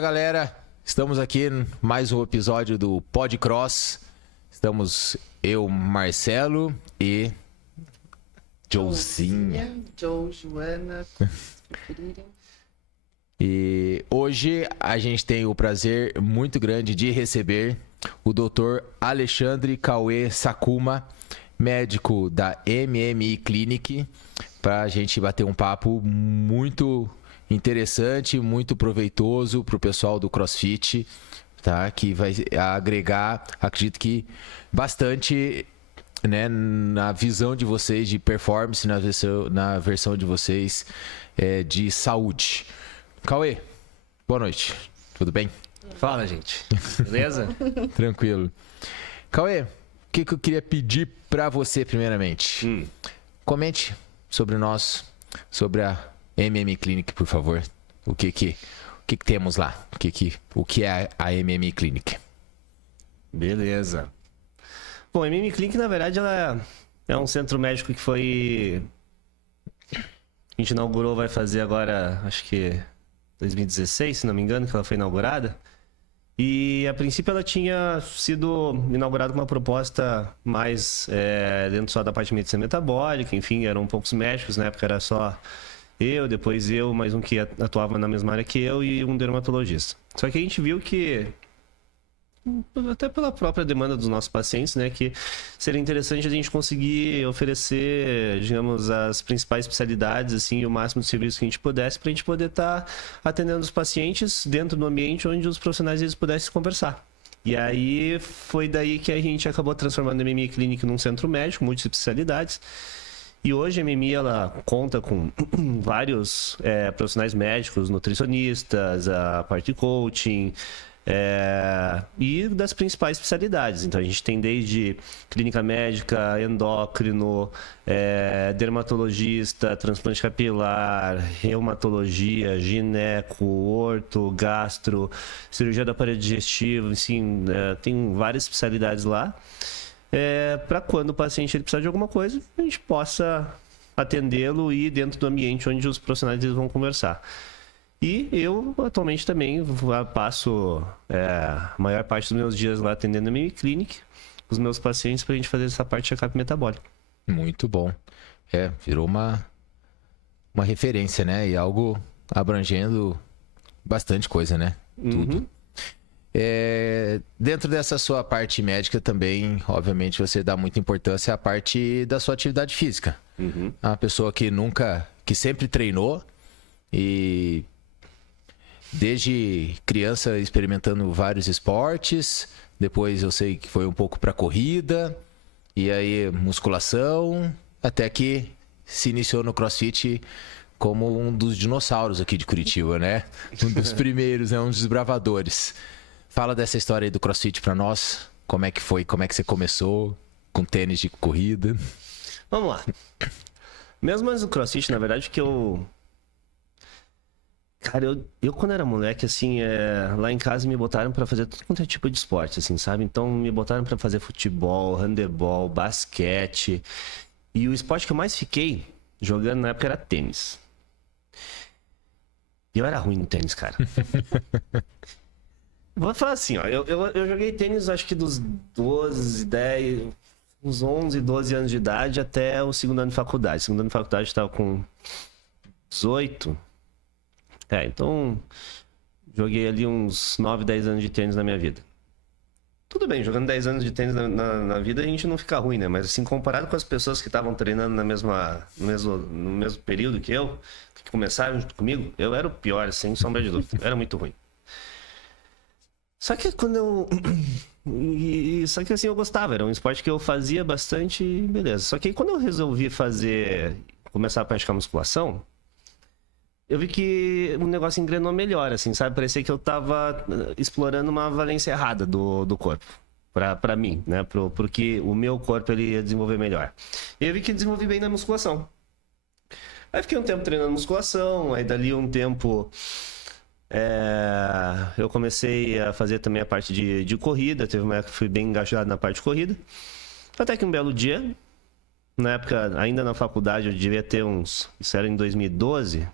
Fala galera, estamos aqui em mais um episódio do Podcross. Estamos eu, Marcelo e Joãozinha. Joana. E hoje a gente tem o prazer muito grande de receber o Dr. Alexandre Cauê Sakuma, médico da MMI Clinic, para a gente bater um papo muito interessante, muito proveitoso para o pessoal do CrossFit, tá? Que vai agregar, acredito que bastante, né, na visão de vocês de performance, na versão de vocês de saúde. Cauê, boa noite, tudo bem? Fala, gente, beleza? Tranquilo. Cauê, o que eu queria pedir para você primeiramente? Comente sobre nós, sobre a MMI Clinic, por favor. O que temos lá? O que é a MMI Clinic? Beleza. Bom, a MMI Clinic, na verdade, ela é um centro médico que foi... A gente inaugurou, vai fazer agora, acho que 2016, se não me engano, que ela foi inaugurada. E, a princípio, ela tinha sido inaugurada com uma proposta mais dentro só da parte de medicina metabólica. Enfim, eram poucos médicos, na época era só eu, depois eu, mais um que atuava na mesma área que eu e um dermatologista. Só que a gente viu que, até pela própria demanda dos nossos pacientes, né, que seria interessante a gente conseguir oferecer, digamos, as principais especialidades, assim, o máximo de serviço que a gente pudesse, para a gente poder estar atendendo os pacientes dentro do ambiente onde os profissionais eles pudessem conversar. E aí foi daí que a gente acabou transformando a MMI Clinic num centro médico, muitas especialidades. E hoje a MMI ela conta com vários profissionais médicos, nutricionistas, a parte de coaching, e das principais especialidades. Então a gente tem desde clínica médica, endócrino, dermatologista, transplante capilar, reumatologia, gineco, orto, gastro, cirurgia do aparelho digestivo, enfim, tem várias especialidades lá. Para quando o paciente ele precisar de alguma coisa, a gente possa atendê-lo e dentro do ambiente onde os profissionais eles vão conversar. E eu, atualmente, também passo a maior parte dos meus dias lá atendendo a MMI Clinic, os meus pacientes, para a gente fazer essa parte de check-up metabólico. Muito bom. Virou uma referência, né? E algo abrangendo bastante coisa, né? Tudo. Dentro dessa sua parte médica também, obviamente, você dá muita importância à parte da sua atividade física. Uma pessoa que sempre treinou e desde criança experimentando vários esportes, depois eu sei que foi um pouco para corrida, e aí musculação, até que se iniciou no CrossFit como um dos dinossauros aqui de Curitiba, né? Um dos primeiros, né? Um dos desbravadores. Fala dessa história aí do CrossFit pra nós. Como é que foi? Como é que você começou com tênis de corrida? Vamos lá. Mesmo antes do CrossFit, na verdade, que eu... Cara, eu quando era moleque, assim, lá em casa me botaram pra fazer todo quanto é tipo de esporte, assim, sabe? Então me botaram pra fazer futebol, handebol, basquete. E o esporte que eu mais fiquei jogando na época era tênis. E eu era ruim no tênis, cara. Vou falar assim, ó, eu joguei tênis acho que dos 12, 10, uns 11, 12 anos de idade até o segundo ano de faculdade. Segundo ano de faculdade eu tava com 18. Então joguei ali uns 9, 10 anos de tênis na minha vida. Tudo bem, jogando 10 anos de tênis na vida a gente não fica ruim, né? Mas assim, comparado com as pessoas que estavam treinando no mesmo período que eu, que começaram junto comigo, eu era o pior, sem sombra de dúvida. Eu era muito ruim. Só que quando eu... Só que assim, eu gostava, era um esporte que eu fazia bastante, beleza. Só que aí, quando eu resolvi começar a praticar musculação, eu vi que o negócio engrenou melhor, assim, sabe? Parecia que eu tava explorando uma valência errada do corpo, pra mim, né? Porque o meu corpo, ele ia desenvolver melhor. E eu vi que desenvolvi bem na musculação. Aí fiquei um tempo treinando musculação, aí dali um tempo... eu comecei a fazer também a parte de corrida. Teve uma época que fui bem engajado na parte de corrida. Até que um belo dia, na época, ainda na faculdade, eu devia ter uns... Isso era em 2012.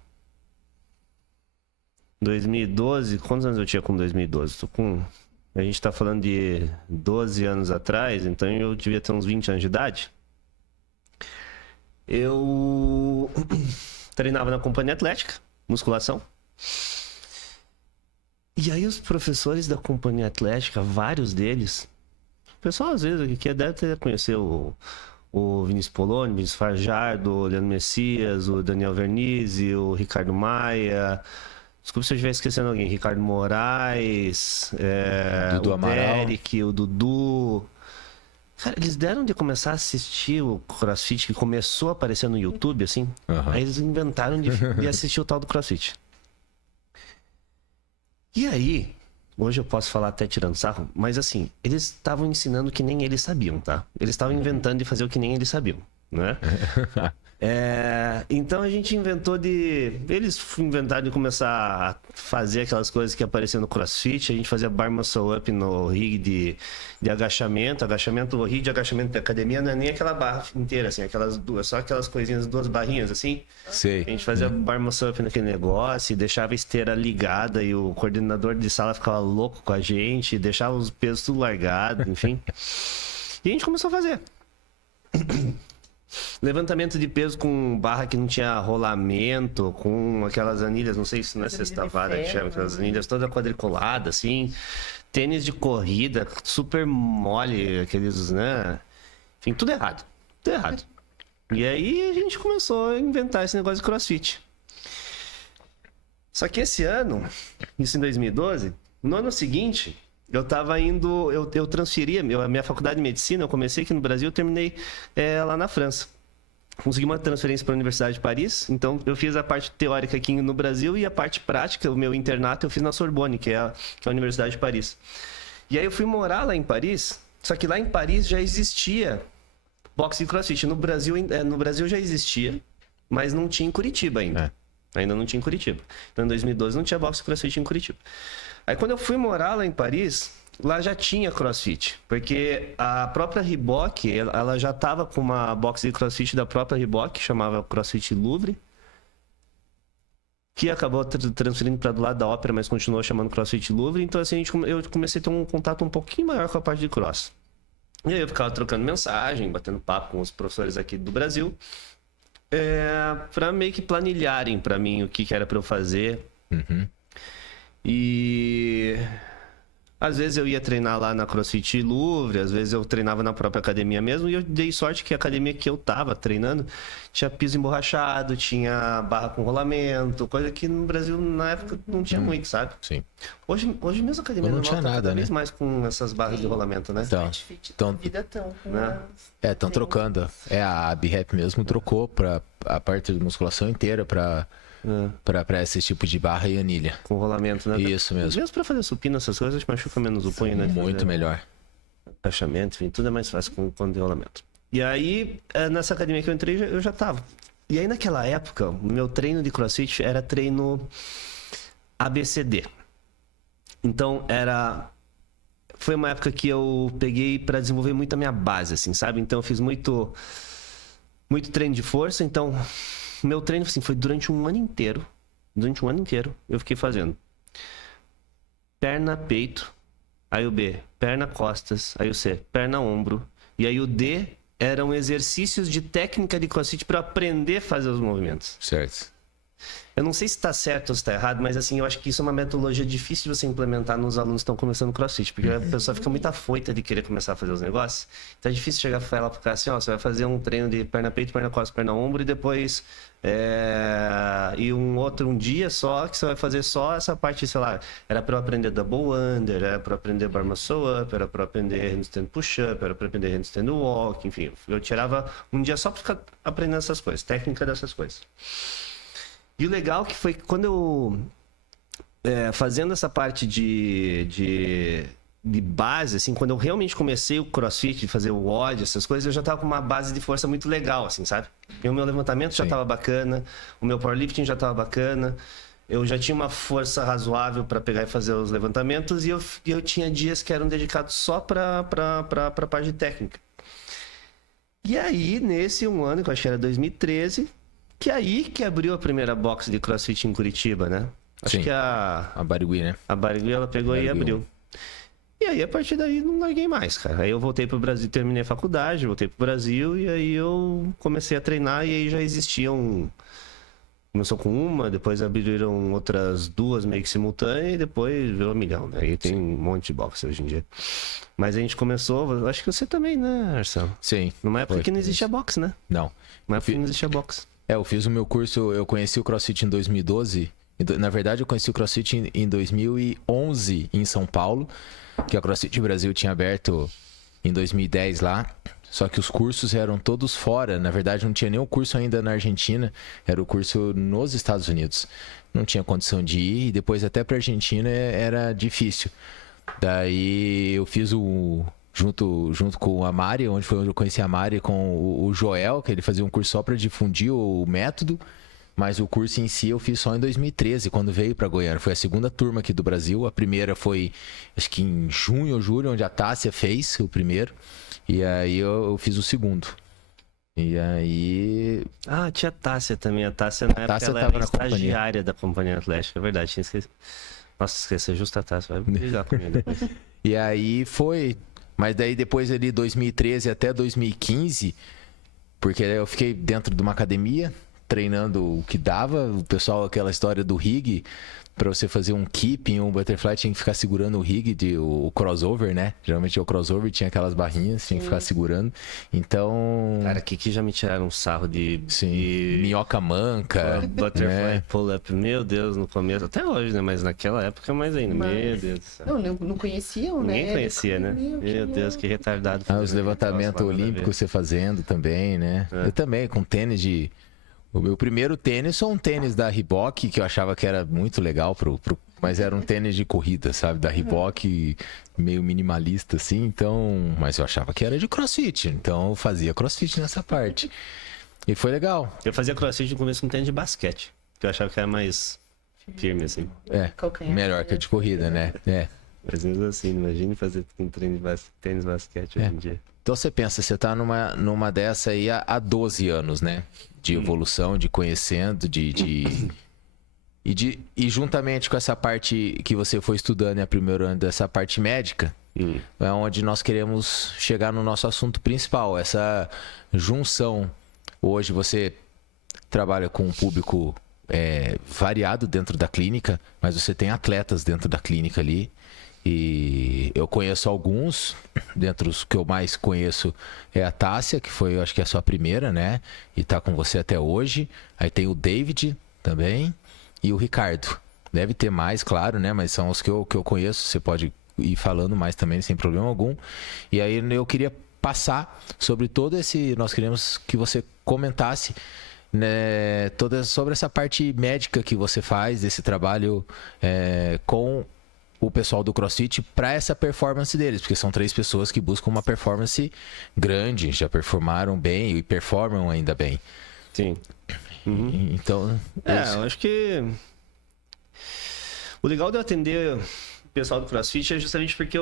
2012, quantos anos eu tinha com 2012? A gente tá falando de 12 anos atrás, então eu devia ter uns 20 anos de idade. Eu treinava na companhia atlética, musculação. E aí os professores da companhia atlética, vários deles, o pessoal às vezes aqui deve ter conhecido o Vinícius Poloni, o Vinícius Fajardo, o Leandro Messias, o Daniel Vernizzi, o Ricardo Maia. Desculpa se eu estiver esquecendo alguém. Ricardo Moraes, Dudu o Amaral. Derek, o Dudu. Cara, eles deram de começar a assistir o CrossFit que começou a aparecer no YouTube, assim. Uhum. Aí eles inventaram de assistir o tal do CrossFit. E aí, hoje eu posso falar até tirando sarro, mas assim, eles estavam ensinando que nem eles sabiam, tá? Eles estavam inventando de fazer o que nem eles sabiam, né? Então a gente inventou eles inventaram de começar a fazer aquelas coisas que apareciam no CrossFit. A gente fazia bar muscle up no rig de agachamento. O rig de agachamento da academia não é nem aquela barra inteira, assim, só aquelas coisinhas, 2 barrinhas, assim. Sei. A gente fazia bar muscle up naquele negócio, deixava a esteira ligada e o coordenador de sala ficava louco com a gente, deixava os pesos tudo largado, enfim. E a gente começou a fazer. Levantamento de peso com barra que não tinha rolamento, com aquelas anilhas, não sei se não é sexta-vara que chama, aquelas anilhas toda quadriculada, assim. Tênis de corrida, super mole, aqueles, né? Enfim, tudo errado. Tudo errado. E aí a gente começou a inventar esse negócio de CrossFit. Só que esse ano, isso em 2012, no ano seguinte, eu tava indo, eu transferi a minha faculdade de medicina, eu comecei aqui no Brasil, eu terminei lá na França. Consegui uma transferência para a Universidade de Paris, então eu fiz a parte teórica aqui no Brasil e a parte prática, o meu internato, eu fiz na Sorbonne, que é a Universidade de Paris. E aí eu fui morar lá em Paris, só que lá em Paris já existia boxe e CrossFit. No Brasil já existia, mas não tinha em Curitiba ainda. Ainda não tinha em Curitiba. Então em 2012 não tinha boxe e CrossFit em Curitiba. Aí quando eu fui morar lá em Paris, lá já tinha CrossFit, porque a própria Reebok, ela já estava com uma box de CrossFit da própria Reebok, chamava CrossFit Louvre, que acabou transferindo para do lado da Ópera, mas continuou chamando CrossFit Louvre. Então assim, eu comecei a ter um contato um pouquinho maior com a parte de cross. E aí eu ficava trocando mensagem, batendo papo com os professores aqui do Brasil, para meio que planilharem para mim o que era para eu fazer. Uhum. E às vezes eu ia treinar lá na CrossFit Louvre, às vezes eu treinava na própria academia mesmo, e eu dei sorte que a academia que eu tava treinando tinha piso emborrachado, tinha barra com rolamento, coisa que no Brasil na época não tinha muito, sabe? Sim. Hoje mesmo a academia não tinha nada, cada vez né? mais com essas barras de rolamento, né? Então, vida tão com né? estão trocando. A B-Rap mesmo trocou pra a parte de musculação inteira pra esse tipo de barra e anilha. Com rolamento, né? Isso mesmo. Mesmo pra fazer supino, essas coisas, machuca menos o punho, né? Muito melhor. Agachamento, enfim, tudo é mais fácil com o rolamento. E aí, nessa academia que eu entrei, eu já tava. E aí, naquela época, o meu treino de CrossFit era treino ABCD. Então, foi uma época que eu peguei pra desenvolver muito a minha base, assim, sabe? Então, eu fiz muito treino de força. Então, meu treino, assim, foi durante um ano inteiro. Durante um ano inteiro, eu fiquei fazendo perna, peito. Aí o B, perna, costas. Aí o C, perna, ombro. E aí o D eram exercícios de técnica de CrossFit para aprender a fazer os movimentos. Certo. Eu não sei se está certo ou se está errado, mas assim, eu acho que isso é uma metodologia difícil de você implementar nos alunos que estão começando CrossFit, porque a pessoa fica muito afoita de querer começar a fazer os negócios. Então é difícil chegar para ela e ficar assim, ó, você vai fazer um treino de perna, peito, perna, costas, perna, ombro, e depois e um dia só que você vai fazer só essa parte, sei lá, era para eu aprender double under, era para aprender bar muscle up, era para aprender handstand push-up, era para aprender handstand walk, enfim, eu tirava um dia só para ficar aprendendo essas coisas, técnica dessas coisas. E o legal que foi que quando eu, fazendo essa parte de base, assim, quando eu realmente comecei o CrossFit, de fazer o WOD, essas coisas, eu já tava com uma base de força muito legal, assim, sabe? E o meu levantamento já tava bacana, o meu powerlifting já tava bacana, eu já tinha uma força razoável para pegar e fazer os levantamentos, e eu tinha dias que eram dedicados só pra parte de técnica. E aí, nesse um ano, que eu acho que era 2013... que aí que abriu a primeira box de CrossFit em Curitiba, né? Acho Sim. que A Barigui, né? a Barigui ela pegou Barigui. e abriu. E aí, a partir daí, não larguei mais, cara. Aí eu voltei pro Brasil, terminei a faculdade, voltei pro Brasil e aí eu comecei a treinar e aí já existiam... Começou com uma, depois abriram outras duas meio que simultâneas e depois virou 1 milhão, né? Aí tem um monte de boxe hoje em dia. Mas a gente começou, acho que você também, né, Arcelo? Sim. Numa época Foi. que não existia boxe, né? Não. Numa época que não existia boxe. Eu fiz o meu curso, eu conheci o CrossFit em 2012. Na verdade, eu conheci o CrossFit em 2011 em São Paulo, que a CrossFit Brasil tinha aberto em 2010 lá. Só que os cursos eram todos fora. Na verdade, não tinha nenhum curso ainda na Argentina. Era o curso nos Estados Unidos. Não tinha condição de ir. E depois até pra Argentina era difícil. Daí eu fiz junto com a Mari, onde eu conheci a Mari, com o Joel, que ele fazia um curso só para difundir o método, mas o curso em si eu fiz só em 2013, quando veio para Goiânia. Foi a segunda turma aqui do Brasil. A primeira foi, acho que em junho ou julho, onde a Tássia fez o primeiro, e aí eu fiz o segundo. E aí... Ah, tinha a Tássia também. A Tássia, na época, Tássia ela tava era na companhia. estagiária da Companhia Atlética. É verdade, tinha esquecido. Nossa, esqueci justo a Tássia. Vai brigar comigo depois. E aí foi... Mas daí depois ali, 2013 até 2015, porque eu fiquei dentro de uma academia, treinando o que dava. O pessoal, aquela história do rig, para você fazer um keeping, um butterfly, tinha que ficar segurando o rig, o crossover, né? Geralmente o crossover tinha aquelas barrinhas, tinha que ficar segurando. Então... Cara, aqui que já me tiraram um sarro de... Sim, de... minhoca manca. Butterfly né? pull-up. Meu Deus, no começo. Até hoje, né? Mas naquela época mais ainda. Mas- Meu Deus do céu. Não conheciam, né? Ninguém conhecia, né? Meu Deus, que retardado. Ah, os fazendo levantamentos aquele troço lá, nada a ver. olímpicos você fazendo também, né? É. Eu também, com tênis de... O meu primeiro tênis foi um tênis da Reebok, que eu achava que era muito legal, mas era um tênis de corrida, sabe? Da Reebok, meio minimalista, assim, então... Mas eu achava que era de CrossFit, então eu fazia CrossFit nessa parte. E foi legal. Eu fazia crossfit no começo com tênis de basquete. Que eu achava que era mais firme, assim. É, Calcanhar. melhor que a de corrida, né? É. Mais ou menos assim, imagine fazer um treino de tênis de basquete hoje em dia. Então você pensa, você tá numa dessa aí há 12 anos, né? De evolução, de conhecendo, e juntamente com essa parte que você foi estudando e aprimorando, essa parte médica, é onde nós queremos chegar no nosso assunto principal, essa junção. Hoje você trabalha com um público variado dentro da clínica, mas você tem atletas dentro da clínica ali. E eu conheço alguns, dentre os que eu mais conheço é a Tássia, que foi, eu acho que é a sua primeira, né? E tá com você até hoje. Aí tem o David também e o Ricardo. Deve ter mais, claro, né? Mas são os que eu conheço, você pode ir falando mais também, sem problema algum. E aí eu queria passar sobre todo esse... Nós queríamos que você comentasse, né, sobre essa parte médica que você faz, desse trabalho com o pessoal do CrossFit para essa performance deles, porque são 3 pessoas que buscam uma performance grande, já performaram bem e performam ainda bem. Sim. Uhum. Então, Eu acho que o legal de eu atender o pessoal do CrossFit é justamente porque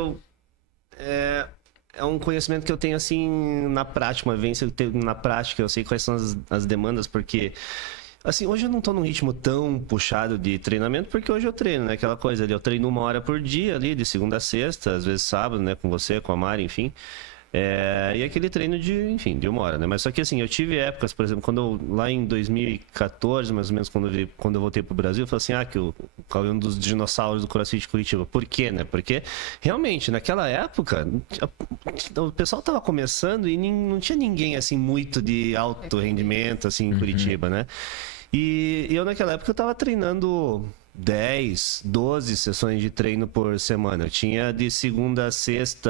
é um conhecimento que eu tenho assim na prática, uma vivência que eu tenho na prática, eu sei quais são as demandas, porque assim, hoje eu não tô num ritmo tão puxado de treinamento, porque hoje eu treino, né? Aquela coisa ali, eu treino 1 hora por dia ali, de segunda a sexta, às vezes sábado, né? Com você, com a Mari, enfim. E aquele treino de 1 hora, né? Mas só que assim, eu tive épocas, por exemplo, lá em 2014, mais ou menos, quando eu voltei pro Brasil, eu falei assim, que o Cauê é um dos dinossauros do CrossFit Curitiba. Por quê, né? Porque, realmente, naquela época, o pessoal tava começando e não tinha ninguém, assim, muito de alto rendimento, assim, em Curitiba, né? E eu, naquela época, eu tava treinando 10, 12 sessões de treino por semana. Eu tinha de segunda a sexta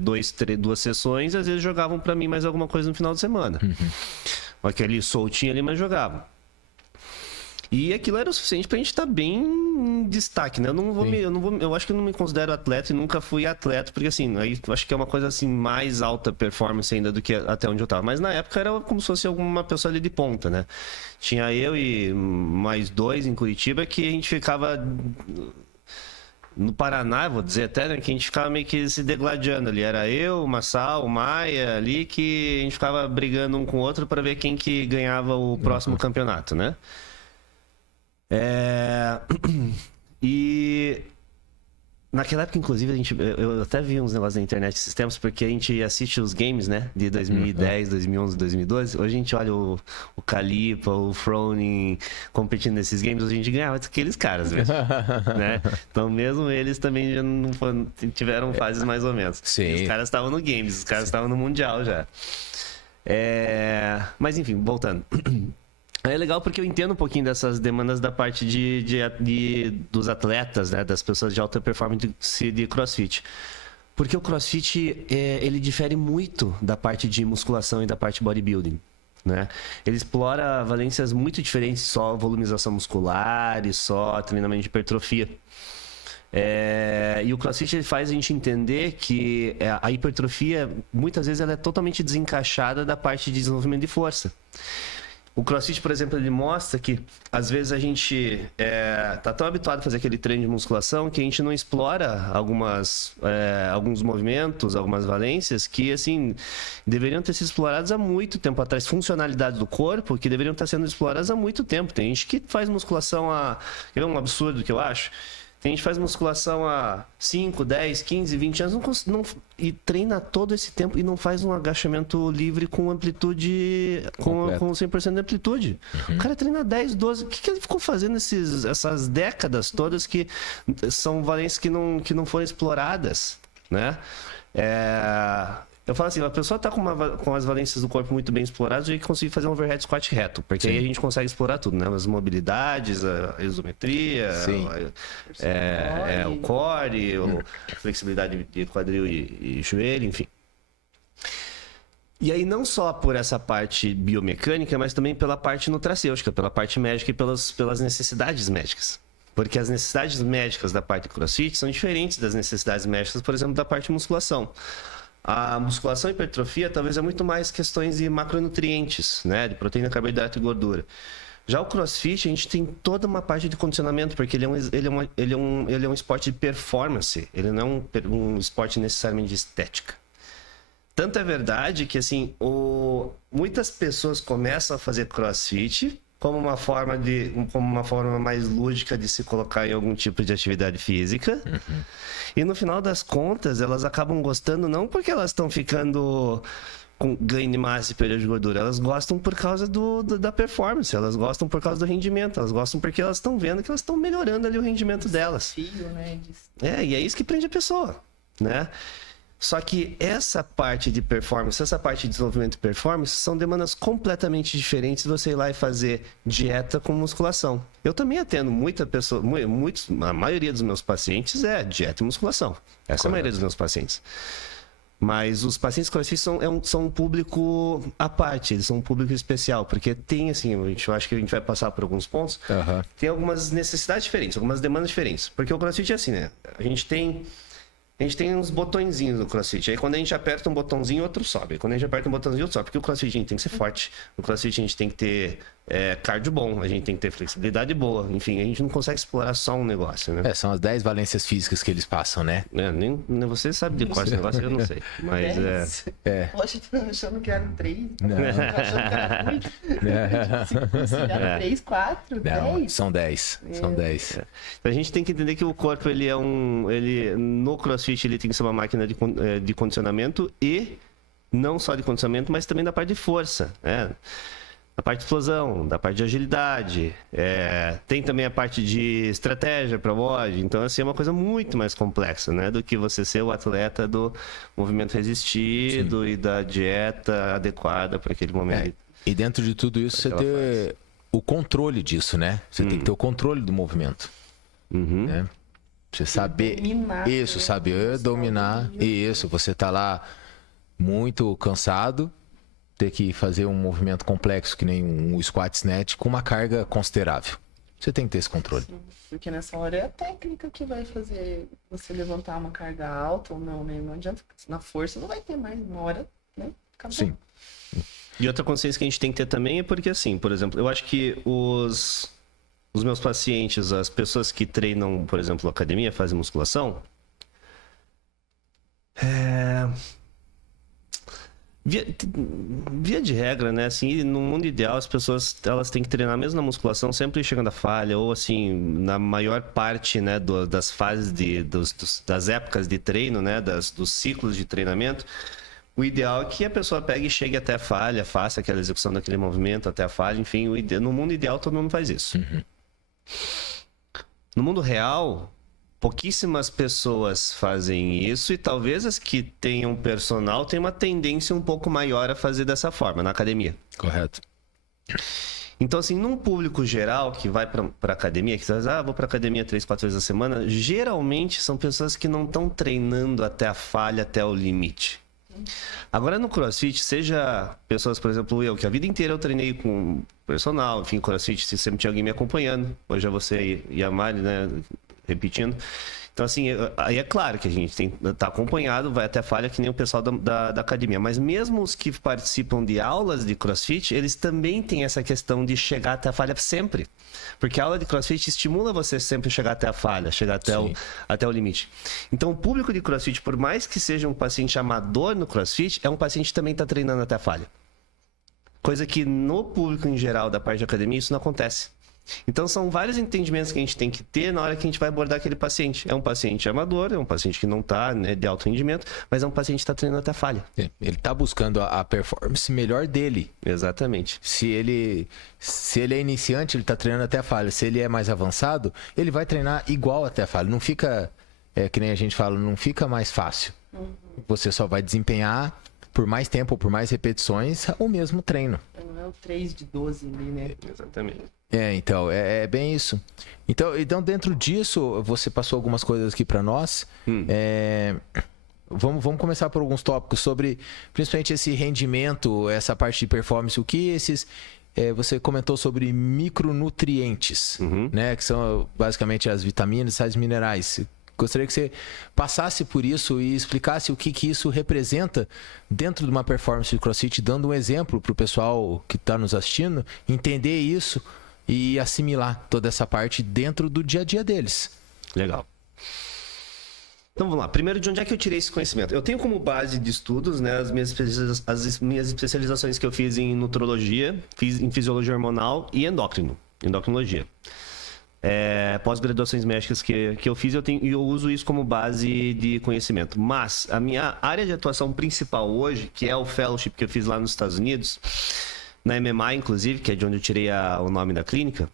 2 sessões, às vezes jogavam pra mim mais alguma coisa no final de semana. Aquele soltinho ali, mas jogavam. E aquilo era o suficiente pra gente estar bem em destaque, né? Eu acho que eu não me considero atleta e nunca fui atleta, porque assim, aí eu acho que é uma coisa assim, mais alta performance ainda do que até onde eu tava. Mas na época era como se fosse alguma pessoa ali de ponta, né? Tinha eu e mais 2 em Curitiba que a gente ficava... No Paraná, vou dizer até, né, que a gente ficava meio que se degladiando ali. Era eu, o Massal, o Maia ali, que a gente ficava brigando um com o outro para ver quem que ganhava o próximo campeonato, né? E naquela época, inclusive, eu até vi uns negócios na internet esses tempos, porque a gente assiste os games, né? De 2010, 2011, 2012. Hoje a gente olha o Kalipa, o Froning competindo nesses games, a gente ganhava aqueles caras mesmo, né? Então mesmo eles também já não tiveram fases mais ou menos. Sim. Os caras estavam no games, os caras estavam no Mundial já. Mas enfim, voltando. É legal porque eu entendo um pouquinho dessas demandas da parte dos atletas, né? Das pessoas de alta performance de CrossFit. Porque o CrossFit, ele difere muito da parte de musculação e da parte bodybuilding, né? Ele explora valências muito diferentes, só volumização muscular e só treinamento de hipertrofia. E o CrossFit ele faz a gente entender que a hipertrofia, muitas vezes, ela é totalmente desencaixada da parte de desenvolvimento de força. O CrossFit, por exemplo, ele mostra que, às vezes, a gente tá tão habituado a fazer aquele treino de musculação que a gente não explora alguns movimentos, algumas valências que, assim, deveriam ter sido exploradas há muito tempo atrás. Funcionalidades do corpo que deveriam estar sendo exploradas há muito tempo. Tem gente que faz musculação é um absurdo que eu acho. Tem gente que faz musculação há 5, 10, 15, 20 anos e treina todo esse tempo e não faz um agachamento livre com amplitude, com 100% de amplitude. O cara treina 10, 12. O que ele ficou fazendo essas décadas todas que são valências que não foram exploradas, né? Eu falo assim, a pessoa está com as valências do corpo muito bem exploradas, a gente consegue fazer um overhead squat reto, porque aí a gente consegue explorar tudo, né? As mobilidades, a isometria, o core, a flexibilidade de quadril e joelho, enfim. E aí não só por essa parte biomecânica, mas também pela parte nutracêutica, pela parte médica e pelas necessidades médicas. Porque as necessidades médicas da parte do CrossFit são diferentes das necessidades médicas, por exemplo, da parte de musculação. A musculação e hipertrofia talvez é muito mais questões de macronutrientes, né? De proteína, carboidrato e gordura. Já o CrossFit, a gente tem toda uma parte de condicionamento, porque ele é um esporte de performance, ele não é um esporte necessariamente de estética. Tanto é verdade que, assim, muitas pessoas começam a fazer CrossFit como uma forma mais lúdica de se colocar em algum tipo de atividade física. E no final das contas, elas acabam gostando não porque elas estão ficando com ganho de massa e perda de gordura. Elas gostam por causa da performance, elas gostam por causa do rendimento, elas gostam porque elas estão vendo que elas estão melhorando ali o rendimento delas. Né? E é isso que prende a pessoa, né? Só que essa parte de performance, essa parte de desenvolvimento de performance são demandas completamente diferentes de você ir lá e fazer dieta com musculação. Eu também atendo a maioria dos meus pacientes é dieta e musculação. Essa é a maioria dos meus pacientes. Mas os pacientes CrossFit são um público à parte, eles são um público especial, porque tem, assim, eu acho que a gente vai passar por alguns pontos, tem algumas necessidades diferentes, algumas demandas diferentes. Porque o CrossFit é assim, né? A gente tem uns botõezinhos no CrossFit. Aí quando a gente aperta um botãozinho, outro sobe. Quando a gente aperta um botãozinho, outro sobe. Porque o CrossFit a gente tem que ser forte. No CrossFit a gente tem que ter cardio bom. A gente tem que ter flexibilidade boa. Enfim, a gente não consegue explorar só um negócio, né? São as 10 valências físicas que eles passam, né? Nem você sabe de qual esse negócio, eu não sei. Mas Poxa, tô achando que eram 3. Não. Tô achando que era muito. 3, 4, 10. São 10. São 10. A gente tem que entender que o corpo, no CrossFit, ele tem que ser uma máquina de condicionamento e não só de condicionamento, mas também da parte de força, né? Da parte de explosão, da parte de agilidade, tem também a parte de estratégia para body. Então, assim, é uma coisa muito mais complexa, né? Do que você ser o atleta do movimento resistido. Sim. E da dieta adequada para aquele momento. E dentro de tudo isso, você tem o controle disso, né? Você tem que ter o controle do movimento. Né? Você saber isso, saber dominar. Isso, você tá lá muito cansado, ter que fazer um movimento complexo que nem um squat snatch com uma carga considerável. Você tem que ter esse controle. Sim, porque nessa hora é a técnica que vai fazer você levantar uma carga alta ou não, né? Não adianta, na força não vai ter mais, uma hora, né? Acabou. Sim. E outra consciência que a gente tem que ter também é porque, assim, por exemplo, eu acho que os meus pacientes, as pessoas que treinam, por exemplo, academia, fazem musculação, Via de regra, né? Assim, no mundo ideal, as pessoas elas têm que treinar mesmo na musculação, sempre chegando à falha, ou assim, na maior parte, né, das fases das épocas de treino, né, dos ciclos de treinamento. O ideal é que a pessoa pegue e chegue até a falha, faça aquela execução daquele movimento até a falha, enfim, no mundo ideal todo mundo faz isso. No mundo real, pouquíssimas pessoas fazem isso e talvez as que tenham personal tenham uma tendência um pouco maior a fazer dessa forma, na academia. Correto. Então, assim, num público geral que vai para academia, que diz, vou para academia 3, 4 vezes a semana, geralmente são pessoas que não estão treinando até a falha, até o limite. Agora no CrossFit, seja pessoas, por exemplo, eu, que a vida inteira eu treinei com personal, enfim, CrossFit, se sempre tinha alguém me acompanhando, hoje é você e a Mari, né, repetindo. Então, assim, aí é claro que a gente tem tá acompanhado, vai até falha que nem o pessoal da academia. Mas mesmo os que participam de aulas de CrossFit, eles também têm essa questão de chegar até a falha sempre. Porque a aula de CrossFit estimula você sempre chegar até a falha, chegar até o limite. Então, o público de CrossFit, por mais que seja um paciente amador no CrossFit, é um paciente que também está treinando até a falha. Coisa que no público em geral da parte de academia, isso não acontece. Então, são vários entendimentos que a gente tem que ter na hora que a gente vai abordar aquele paciente. É um paciente amador, é um paciente que não está, né, de alto rendimento, mas é um paciente que está treinando até a falha. Ele está buscando a performance melhor dele. Exatamente. Se ele é iniciante, ele está treinando até a falha. Se ele é mais avançado, ele vai treinar igual até a falha. Não fica, que nem a gente fala, não fica mais fácil. Você só vai desempenhar por mais tempo, por mais repetições, o mesmo treino. Não é o 3 de 12 ali, né? Exatamente. Então, é bem isso. Então, dentro disso, você passou algumas coisas aqui para nós. Vamos começar por alguns tópicos sobre, principalmente, esse rendimento, essa parte de performance. O que esses... você comentou sobre micronutrientes, né? Que são, basicamente, as vitaminas, sais minerais. Gostaria que você passasse por isso e explicasse o que isso representa dentro de uma performance de CrossFit, dando um exemplo para o pessoal que está nos assistindo, entender isso e assimilar toda essa parte dentro do dia a dia deles. Legal. Então vamos lá. Primeiro, de onde é que eu tirei esse conhecimento? Eu tenho como base de estudos, né, as minhas especializações que eu fiz em nutrologia, fiz em fisiologia hormonal e endocrinologia. Pós-graduações médicas que eu fiz, eu uso isso como base de conhecimento. Mas a minha área de atuação principal hoje, que é o fellowship que eu fiz lá nos Estados Unidos, na MMA, inclusive, que é de onde eu tirei o nome da clínica,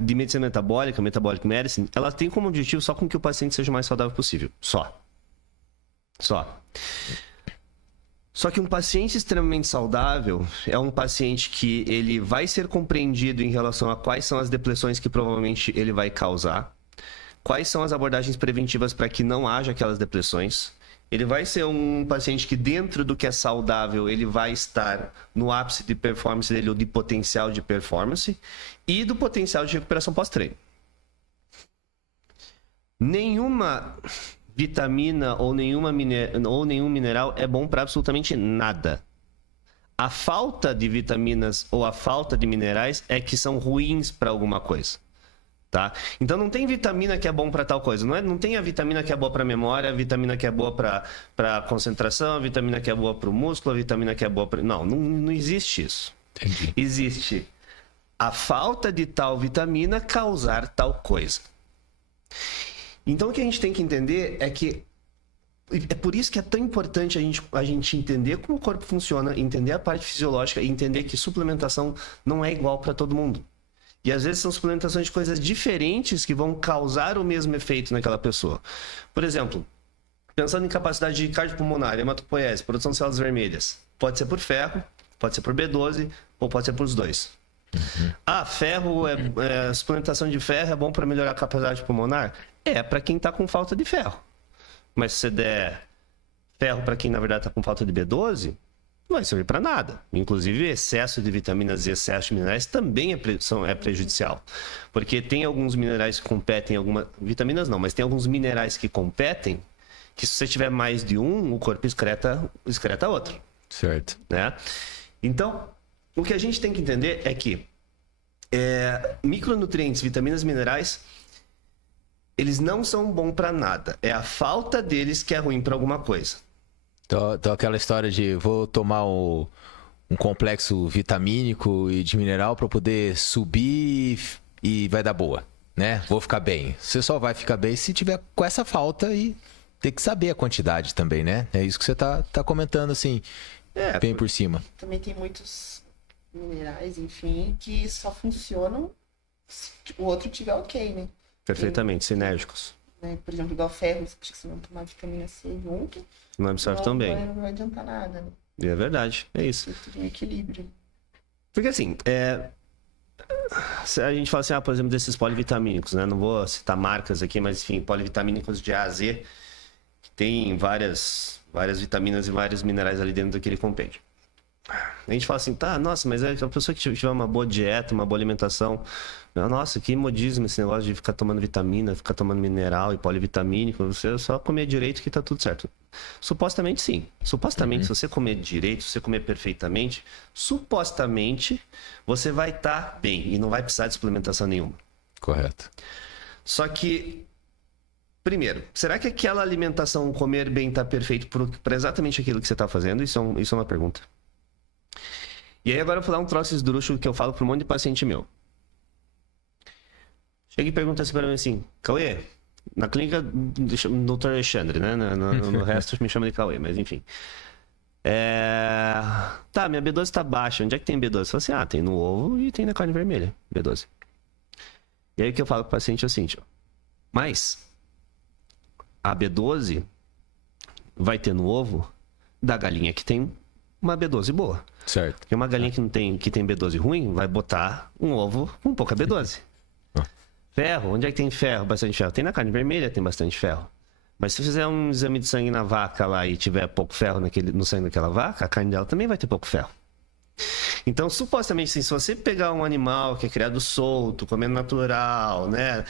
de medicina metabólica, metabolic medicine, ela tem como objetivo só com que o paciente seja o mais saudável possível. Só. Só que um paciente extremamente saudável é um paciente que ele vai ser compreendido em relação a quais são as depressões que provavelmente ele vai causar, quais são as abordagens preventivas para que não haja aquelas depressões. Ele vai ser um paciente que, dentro do que é saudável, ele vai estar no ápice de performance dele ou de potencial de performance e do potencial de recuperação pós-treino. Nenhuma vitamina ou nenhum mineral é bom para absolutamente nada. A falta de vitaminas ou a falta de minerais é que são ruins para alguma coisa. Tá? Então não tem vitamina que é bom para tal coisa, não tem a vitamina que é boa para memória, a vitamina que é boa para concentração, a vitamina que é boa para o músculo, a vitamina que é boa para... Não existe isso. Entendi. Existe a falta de tal vitamina causar tal coisa. Então o que a gente tem que entender é que é por isso que é tão importante a gente entender como o corpo funciona, entender a parte fisiológica e entender que suplementação não é igual para todo mundo. E às vezes são suplementações de coisas diferentes que vão causar o mesmo efeito naquela pessoa. Por exemplo, pensando em capacidade de cardiopulmonar, hematopoiese, produção de células vermelhas. Pode ser por ferro, pode ser por B12 ou pode ser por os dois. Ferro, suplementação de ferro é bom para melhorar a capacidade pulmonar? É para quem está com falta de ferro. Mas se você der ferro para quem na verdade está com falta de B12... não vai servir para nada. Inclusive, excesso de vitaminas e excesso de minerais também é prejudicial. Porque tem alguns minerais que competem, vitaminas não, mas tem alguns minerais que competem, que se você tiver mais de um, o corpo excreta outro. Certo. Né? Então, o que a gente tem que entender é que micronutrientes, vitaminas, minerais, eles não são bons para nada. É a falta deles que é ruim para alguma coisa. Então aquela história de vou tomar um complexo vitamínico e de mineral para poder subir e vai dar boa, né? Vou ficar bem. Você só vai ficar bem se tiver com essa falta e ter que saber a quantidade também, né? É isso que você tá comentando, assim, bem por cima. Também tem muitos minerais, enfim, que só funcionam se o outro tiver ok, né? Perfeitamente, sinérgicos. Né? Por exemplo, igual ferro, se você não tomar vitamina C junto, Não absorve tão bem. não vai adiantar nada, né? É verdade, é isso. Tem tudo em equilíbrio. Porque assim, se a gente fala assim, por exemplo, desses polivitamínicos, né? Não vou citar marcas aqui, mas enfim, polivitamínicos de A a Z, que tem várias vitaminas e vários minerais ali dentro daquele compêndio. A gente fala assim, tá, nossa, mas a pessoa que tiver uma boa dieta, uma boa alimentação, nossa, que modismo esse negócio de ficar tomando vitamina, ficar tomando mineral e polivitamínico, você só comer direito que tá tudo certo. Supostamente sim. Supostamente, se você comer direito, se você comer perfeitamente, supostamente você vai estar bem e não vai precisar de suplementação nenhuma. Correto. Só que, primeiro, será que aquela alimentação, comer bem, tá perfeito para exatamente aquilo que você tá fazendo? Isso é uma pergunta. E aí agora eu vou dar um troço esdrúxulo que eu falo para um monte de paciente meu. Chega e pergunta assim para mim assim, Cauê, na clínica, Dr. Alexandre, né? No resto me chama de Cauê, mas enfim. Tá, minha B12 tá baixa, onde é que tem B12? Eu falo assim, tem no ovo e tem na carne vermelha, B12. E aí o que eu falo pro paciente é o seguinte, mas a B12 vai ter no ovo da galinha que tem uma B12 boa. Certo. Porque uma galinha que tem B12 ruim vai botar um ovo com pouca B12. Ferro, onde é que tem ferro? Bastante ferro. Tem na carne vermelha, tem bastante ferro. Mas se fizer um exame de sangue na vaca lá e tiver pouco ferro no sangue daquela vaca, a carne dela também vai ter pouco ferro. Então, supostamente, assim, se você pegar um animal que é criado solto, comendo natural, né?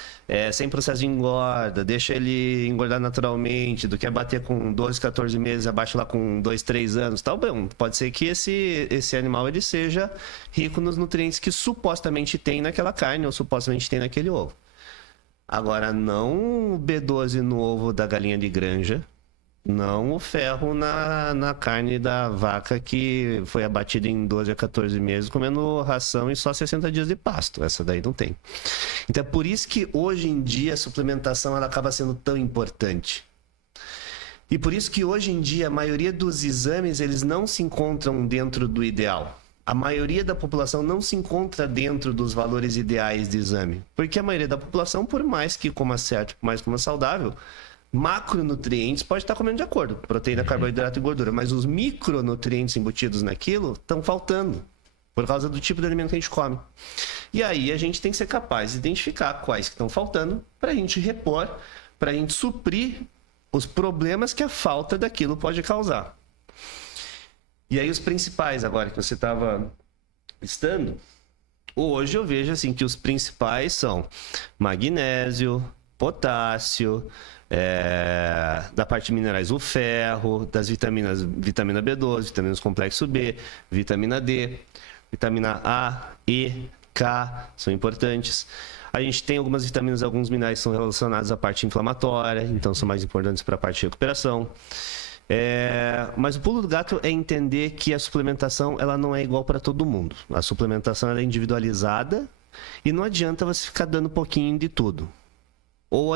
Sem processo de engorda, deixa ele engordar naturalmente, do que bater com 12, 14 meses, abaixo lá com 2, 3 anos, tal, bom, pode ser que esse animal ele seja rico nos nutrientes que supostamente tem naquela carne ou supostamente tem naquele ovo. Agora, não o B12 no ovo da galinha de granja, não o ferro na carne da vaca que foi abatida em 12 a 14 meses comendo ração e só 60 dias de pasto. Essa daí não tem. Então é por isso que hoje em dia a suplementação ela acaba sendo tão importante. E por isso que hoje em dia a maioria dos exames eles não se encontram dentro do ideal. A maioria da população não se encontra dentro dos valores ideais de exame. Porque a maioria da população, por mais que coma certo, por mais que coma saudável, macronutrientes pode estar comendo de acordo, proteína, carboidrato e gordura, mas os micronutrientes embutidos naquilo estão faltando por causa do tipo de alimento que a gente come. E aí a gente tem que ser capaz de identificar quais que estão faltando para a gente repor, para a gente suprir os problemas que a falta daquilo pode causar. E aí os principais agora que você estava listando, hoje eu vejo assim que os principais são magnésio, potássio, da parte de minerais, o ferro, das vitaminas, vitamina B12, vitaminas complexo B, vitamina D, vitamina A, E, K, são importantes. A gente tem algumas vitaminas, alguns minerais que são relacionados à parte inflamatória, então são mais importantes para a parte de recuperação. Mas o pulo do gato é entender que a suplementação ela não é igual para todo mundo. A suplementação ela é individualizada e não adianta você ficar dando um pouquinho de tudo. Ou,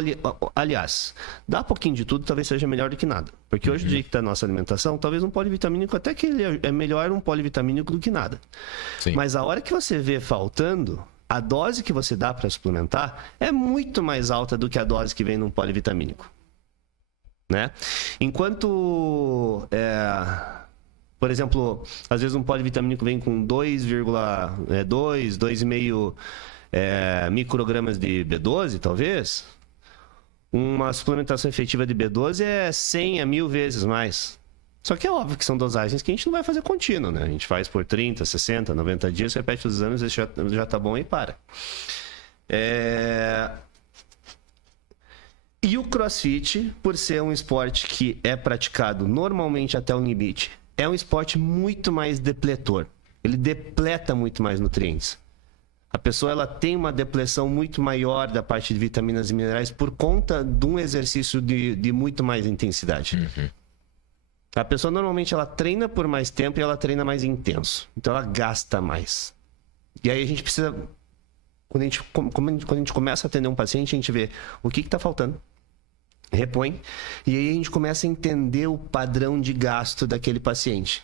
aliás, dar um pouquinho de tudo talvez seja melhor do que nada. Porque hoje, do jeito que está a nossa alimentação, talvez um polivitamínico, até que ele é melhor um polivitamínico do que nada. Sim. Mas a hora que você vê faltando, a dose que você dá para suplementar é muito mais alta do que a dose que vem num polivitamínico. Né? Enquanto, por exemplo, às vezes um polivitamínico vem com 2,5 microgramas de B12, talvez, uma suplementação efetiva de B12 é 100 a 1000 vezes mais. Só que é óbvio que são dosagens que a gente não vai fazer contínuo, né? A gente faz por 30, 60, 90 dias, repete os exames, já tá bom e para. E o CrossFit, por ser um esporte que é praticado normalmente até o limite, é um esporte muito mais depletor. Ele depleta muito mais nutrientes. A pessoa ela tem uma depleção muito maior da parte de vitaminas e minerais por conta de um exercício de muito mais intensidade. A pessoa normalmente ela treina por mais tempo e ela treina mais intenso. Então ela gasta mais. E aí a gente precisa... Quando a gente começa a atender um paciente, a gente vê o que está faltando. Repõe. E aí a gente começa a entender o padrão de gasto daquele paciente.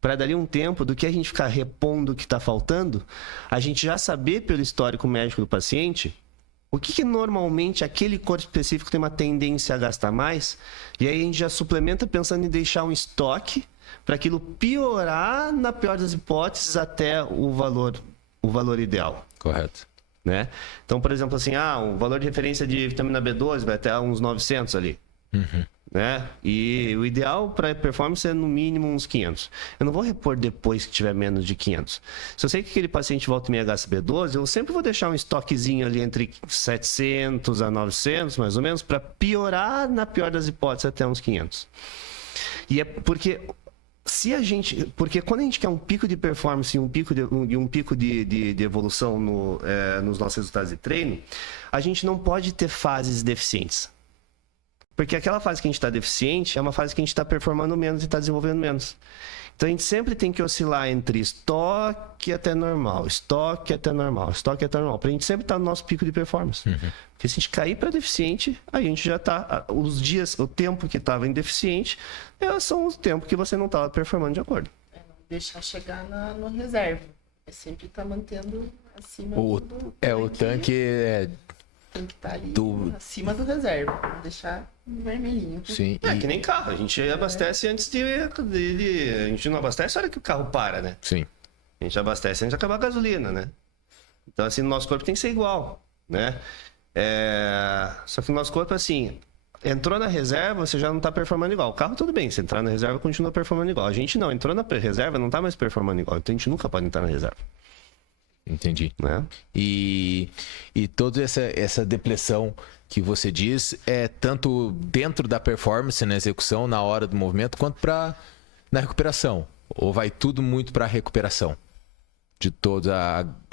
Para dali um tempo, do que a gente ficar repondo o que está faltando, a gente já saber pelo histórico médico do paciente o que normalmente aquele corpo específico tem uma tendência a gastar mais. E aí a gente já suplementa pensando em deixar um estoque para aquilo piorar, na pior das hipóteses, até o valor ideal. Correto. Né? Então, por exemplo, assim, o valor de referência de vitamina B12 vai até uns 900 ali. Né? E o ideal para performance é no mínimo uns 500. Eu não vou repor depois que tiver menos de 500. Se eu sei que aquele paciente volta e meia gasta B12, eu sempre vou deixar um estoquezinho ali entre 700 a 900, mais ou menos, para piorar, na pior das hipóteses, até uns 500. E é porque... Porque quando a gente quer um pico de performance e um pico de evolução nos nossos resultados de treino, a gente não pode ter fases deficientes. Porque aquela fase que a gente está deficiente é uma fase que a gente está performando menos e está desenvolvendo menos. Então a gente sempre tem que oscilar entre estoque até normal, estoque até normal, estoque até normal, para a gente sempre estar no nosso pico de performance. Porque se a gente cair para deficiente, a gente já está... o tempo que estava em deficiente, são os tempos que você não estava performando de acordo. Não deixar chegar no reserva. É sempre estar mantendo acima O tanque tem que estar ali acima do reserva. Não deixar vermelhinho. Sim. Que nem carro. A gente abastece antes de... A gente não abastece a hora que o carro para, né? Sim. A gente abastece antes de acabar a gasolina, né? Então, assim, no nosso corpo tem que ser igual, né? Só que o nosso corpo, assim, entrou na reserva, você já não está performando igual. O carro, tudo bem, se entrar na reserva, continua performando igual. A gente não, entrou na reserva, não está mais performando igual. Então, a gente nunca pode entrar na reserva. Entendi. Né? E toda essa depressão que você diz é tanto dentro da performance, na execução, na hora do movimento, quanto na recuperação? Ou vai tudo muito para a recuperação de todos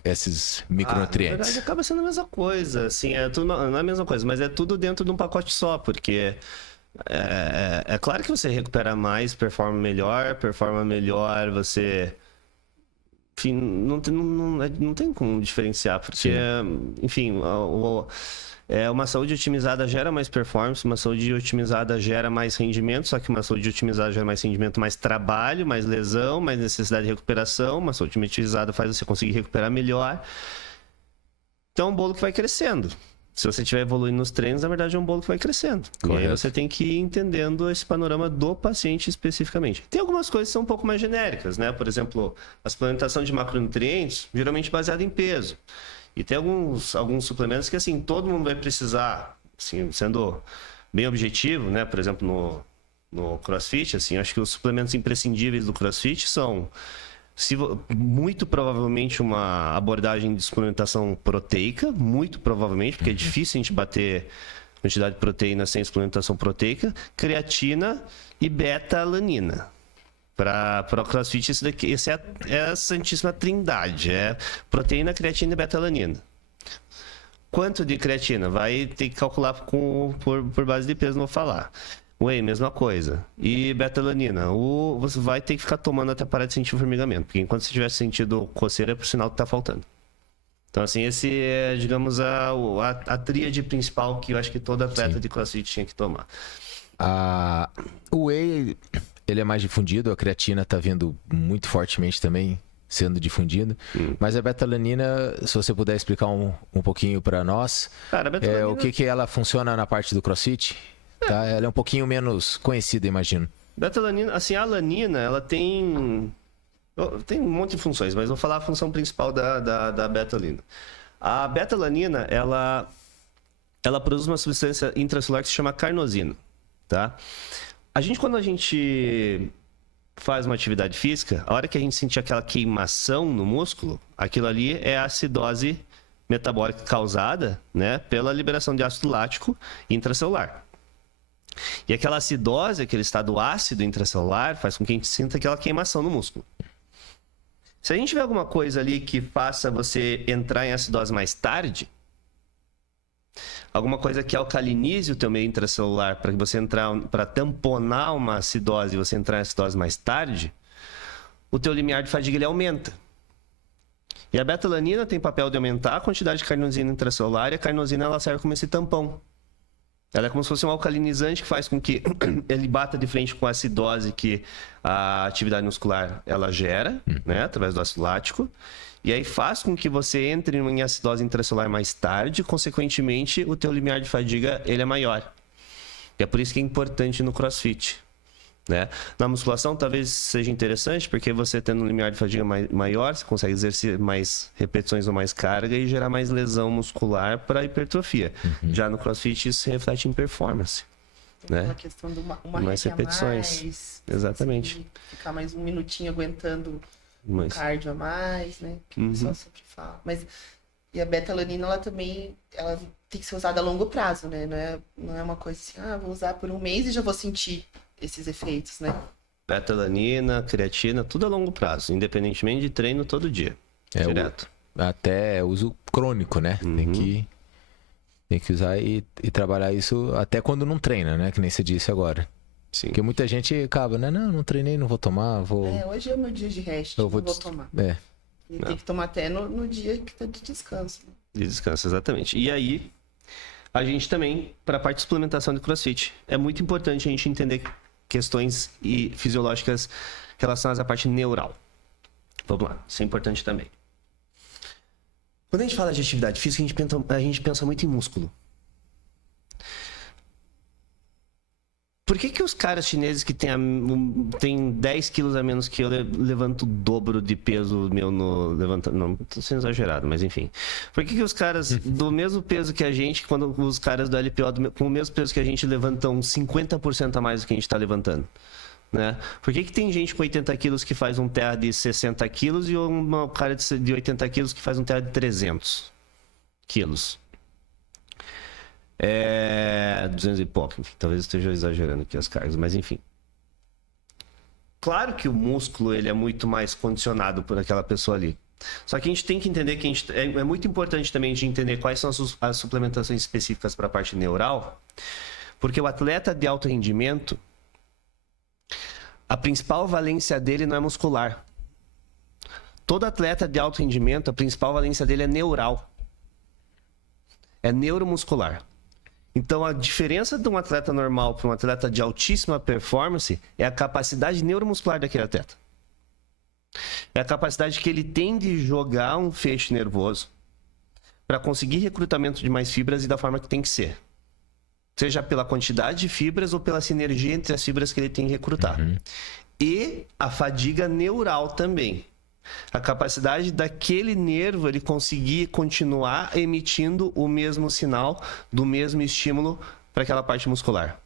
esses micronutrientes? Na verdade, acaba sendo a mesma coisa. Assim, não é a mesma coisa, mas é tudo dentro de um pacote só, porque é claro que você recupera mais, performa melhor, você... Enfim, não tem como diferenciar, porque, enfim, uma saúde otimizada gera mais performance, uma saúde otimizada gera mais rendimento, só que uma saúde otimizada gera mais rendimento, mais trabalho, mais lesão, mais necessidade de recuperação, uma saúde otimizada faz você conseguir recuperar melhor. Então é um bolo que vai crescendo. Se você estiver evoluindo nos treinos, na verdade é um bolo que vai crescendo. Correto. E aí você tem que ir entendendo esse panorama do paciente especificamente. Tem algumas coisas que são um pouco mais genéricas, né? Por exemplo, a suplementação de macronutrientes, geralmente baseada em peso. E tem alguns suplementos que, assim, todo mundo vai precisar, assim, sendo bem objetivo, né? Por exemplo, no CrossFit, assim, acho que os suplementos imprescindíveis do CrossFit são... muito provavelmente uma abordagem de suplementação proteica, muito provavelmente, porque é difícil a gente bater quantidade de proteína sem suplementação proteica, creatina e beta-alanina. Para o CrossFit, essa é a santíssima trindade, proteína, creatina e beta-alanina. Quanto de creatina? Vai ter que calcular por base de peso, não vou falar. Whey, mesma coisa. E beta-alanina, você vai ter que ficar tomando até parar de sentir o formigamento, porque enquanto você tiver sentido coceira, é por sinal que está faltando. Então, assim, esse é, digamos, a tríade principal que eu acho que todo atleta de CrossFit tinha que tomar. O Whey, ele é mais difundido, a creatina está vindo muito fortemente também, sendo difundida. Mas a beta-alanina, se você puder explicar um pouquinho para nós, cara, a o que ela funciona na parte do CrossFit? Tá? Ela é um pouquinho menos conhecida, imagino. Beta-alanina, assim, a alanina, ela tem um monte de funções, mas vou falar a função principal da beta-alanina. A beta-alanina, ela produz uma substância intracelular que se chama carnosina, tá? Quando a gente faz uma atividade física, a hora que a gente sentir aquela queimação no músculo, aquilo ali é a acidose metabólica causada, né, pela liberação de ácido lático intracelular. E aquela acidose, aquele estado ácido intracelular, faz com que a gente sinta aquela queimação no músculo. Se a gente tiver alguma coisa ali que faça você entrar em acidose mais tarde, alguma coisa que alcalinize o teu meio intracelular para você entrar, para tamponar uma acidose e você entrar em acidose mais tarde, o teu limiar de fadiga ele aumenta. E a betalanina tem papel de aumentar a quantidade de carnosina intracelular, e a carnosina ela serve como esse tampão. Ela é como se fosse um alcalinizante que faz com que ele bata de frente com a acidose que a atividade muscular ela gera, né, através do ácido lático. E aí faz com que você entre em acidose intracelular mais tarde, consequentemente o teu limiar de fadiga ele é maior. E é por isso que é importante no CrossFit, né? Na musculação talvez seja interessante, porque você tendo um limiar de fadiga maior, você consegue exercer mais repetições ou mais carga e gerar mais lesão muscular para hipertrofia. Já no CrossFit isso se reflete em performance, né? A questão de uma Mais rep a repetições. mais, Exatamente. ficar mais um minutinho aguentando Mas, cardio a mais, né? Que o pessoal sempre fala. Mas e a betalanina, ela também ela tem que ser usada a longo prazo, né? Não é uma coisa assim, vou usar por um mês e já vou sentir esses efeitos, né? betalanina, creatina, tudo a longo prazo, independentemente de treino todo dia. Direto. Até uso crônico, né? Tem que usar e trabalhar isso até quando não treina, né? Que nem você disse agora. Sim. Porque muita gente acaba, né? Não treinei, não vou tomar, vou... Hoje é o meu dia de rest, Eu não vou vou tomar. E Não. tem que tomar até no dia que tá de descanso. Né? De descanso, exatamente. E aí, a gente também, para a parte de suplementação de CrossFit, é muito importante a gente entender questões fisiológicas relacionadas à parte neural. Vamos lá, isso é importante também. Quando a gente fala de atividade física, a gente pensa muito em músculo. Por que os caras chineses que têm 10 quilos a menos que eu levanto o dobro de peso meu no levantando? Não, tô sendo exagerado, mas enfim. Por que os caras do mesmo peso que a gente, quando os caras do LPO com o mesmo peso que a gente levantam 50% a mais do que a gente está levantando? Né? Por que tem gente com 80 quilos que faz um terra de 60 quilos e um cara de 80 quilos que faz um terra de 300 quilos? 200 e pouco, enfim, talvez eu esteja exagerando aqui as cargas, mas enfim. Claro que o músculo ele é muito mais condicionado por aquela pessoa ali. Só que a gente tem que entender que é muito importante também de entender quais são as suplementações específicas para a parte neural, porque o atleta de alto rendimento, a principal valência dele não é muscular. Todo atleta de alto rendimento, a principal valência dele é neural. É neuromuscular. Então, a diferença de um atleta normal para um atleta de altíssima performance é a capacidade neuromuscular daquele atleta. É a capacidade que ele tem de jogar um feixe nervoso para conseguir recrutamento de mais fibras e da forma que tem que ser. Seja pela quantidade de fibras ou pela sinergia entre as fibras que ele tem que recrutar. E a fadiga neural também. A capacidade daquele nervo ele conseguir continuar emitindo o mesmo sinal do mesmo estímulo para aquela parte muscular.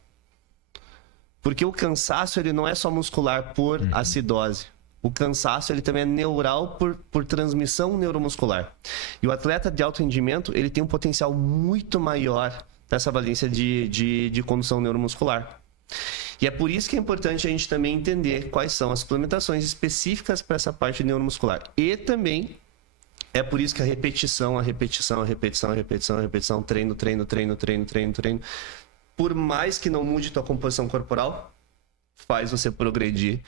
Porque o cansaço ele não é só muscular por acidose. O cansaço ele também é neural por transmissão neuromuscular. E o atleta de alto rendimento ele tem um potencial muito maior dessa valência de condução neuromuscular. E é por isso que é importante a gente também entender quais são as suplementações específicas para essa parte neuromuscular. E também é por isso que a repetição, treino, por mais que não mude tua composição corporal, faz você progredir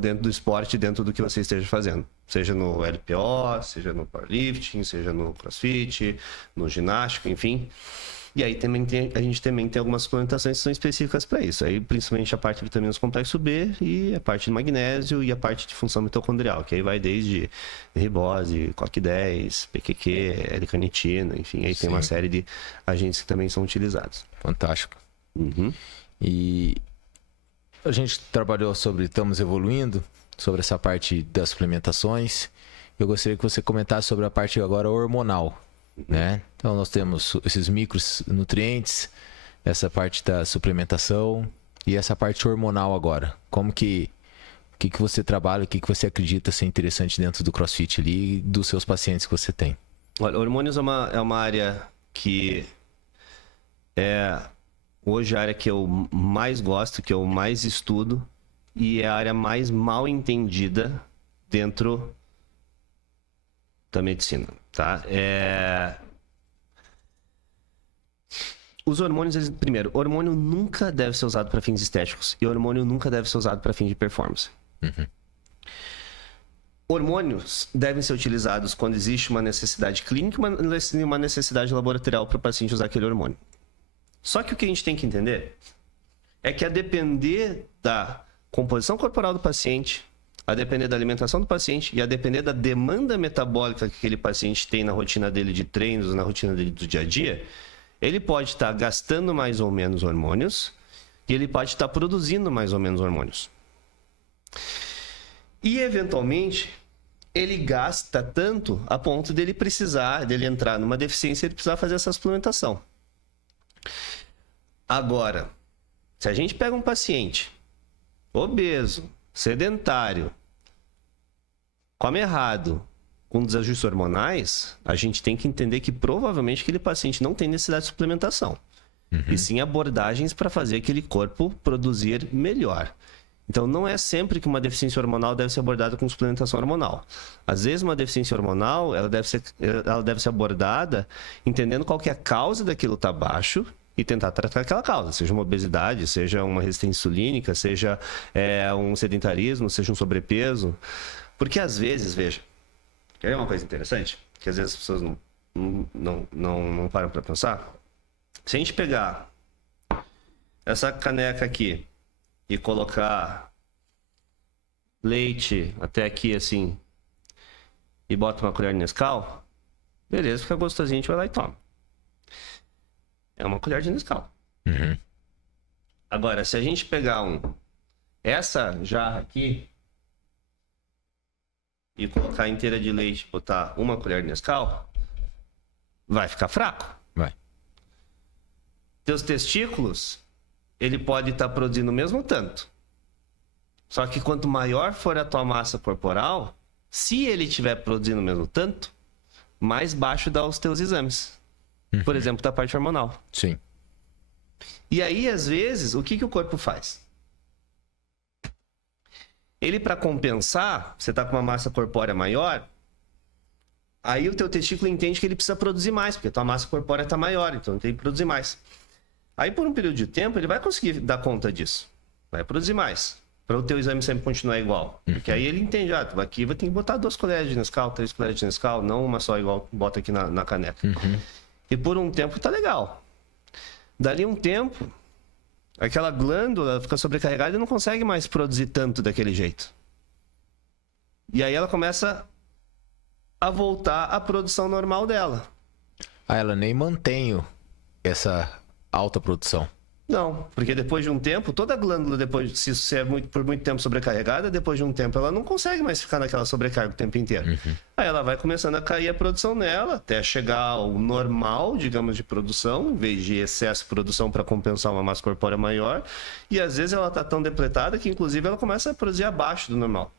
dentro do esporte, dentro do que você esteja fazendo. Seja no LPO, seja no powerlifting, seja no CrossFit, no ginástico, enfim. E aí a gente também tem algumas suplementações que são específicas para isso. Aí principalmente a parte de vitaminas complexo B e a parte de magnésio e a parte de função mitocondrial, que aí vai desde ribose, CoQ10, PQQ, L-carnitina, enfim. Aí tem uma série de agentes que também são utilizados. Fantástico. E a gente trabalhou estamos evoluindo sobre essa parte das suplementações. Eu gostaria que você comentasse sobre a parte agora hormonal. Né? Então nós temos esses micronutrientes, essa parte da suplementação e essa parte hormonal agora. Como que você trabalha, o que você acredita ser interessante dentro do CrossFit ali e dos seus pacientes que você tem? Olha, hormônios é uma área que é hoje a área que eu mais gosto, que eu mais estudo e é a área mais mal entendida dentro da medicina, tá? os hormônios, primeiro, hormônio nunca deve ser usado para fins estéticos e hormônio nunca deve ser usado para fins de performance. Hormônios devem ser utilizados quando existe uma necessidade clínica e uma necessidade laboratorial para o paciente usar aquele hormônio. Só que o que a gente tem que entender é que a depender da composição corporal do paciente, a depender da alimentação do paciente e a depender da demanda metabólica que aquele paciente tem na rotina dele de treinos, na rotina dele do dia a dia, ele pode estar gastando mais ou menos hormônios e ele pode estar produzindo mais ou menos hormônios. E, eventualmente, ele gasta tanto a ponto dele entrar numa deficiência e ele precisar fazer essa suplementação. Agora, se a gente pega um paciente obeso, sedentário, come errado, com desajustes hormonais, a gente tem que entender que provavelmente aquele paciente não tem necessidade de suplementação. E sim abordagens para fazer aquele corpo produzir melhor. Então, não é sempre que uma deficiência hormonal deve ser abordada com suplementação hormonal. Às vezes, uma deficiência hormonal ela deve ser abordada entendendo qual que é a causa daquilo estar baixo e tentar tratar aquela causa, seja uma obesidade, seja uma resistência insulínica, seja um sedentarismo, seja um sobrepeso. Porque, às vezes, veja, quer ver uma coisa interessante? Que às vezes as pessoas não param para pensar. Se a gente pegar essa caneca aqui e colocar leite até aqui assim e bota uma colher de Nescau, beleza, fica gostosinho, a gente vai lá e toma. É uma colher de Nescau. Agora, se a gente pegar essa jarra aqui e colocar inteira de leite e botar uma colher de Nescau, vai ficar fraco. Vai. Teus testículos, ele pode estar produzindo o mesmo tanto. Só que quanto maior for a tua massa corporal, se ele estiver produzindo o mesmo tanto, mais baixo dá os teus exames. Por exemplo, da parte hormonal. Sim. E aí, às vezes, o que o corpo faz? Ele, para compensar, você tá com uma massa corpórea maior, aí o teu testículo entende que ele precisa produzir mais, porque a tua massa corpórea tá maior, então ele tem que produzir mais. Aí, por um período de tempo, ele vai conseguir dar conta disso. Vai produzir mais. Para o teu exame sempre continuar igual. Porque aí ele entende, aqui vai ter que botar 2 colheres de Nescau, 3 colheres de Nescau, não uma só igual bota aqui na caneca. E por um tempo tá legal. Dali um tempo, aquela glândula fica sobrecarregada e não consegue mais produzir tanto daquele jeito. E aí ela começa a voltar à produção normal dela. Ela nem mantém essa alta produção. Não, porque depois de um tempo, toda a glândula, se você é por muito tempo sobrecarregada, depois de um tempo ela não consegue mais ficar naquela sobrecarga o tempo inteiro. Aí ela vai começando a cair a produção nela, até chegar ao normal, digamos, de produção, em vez de excesso de produção para compensar uma massa corpórea maior. E às vezes ela está tão depletada que, inclusive, ela começa a produzir abaixo do normal.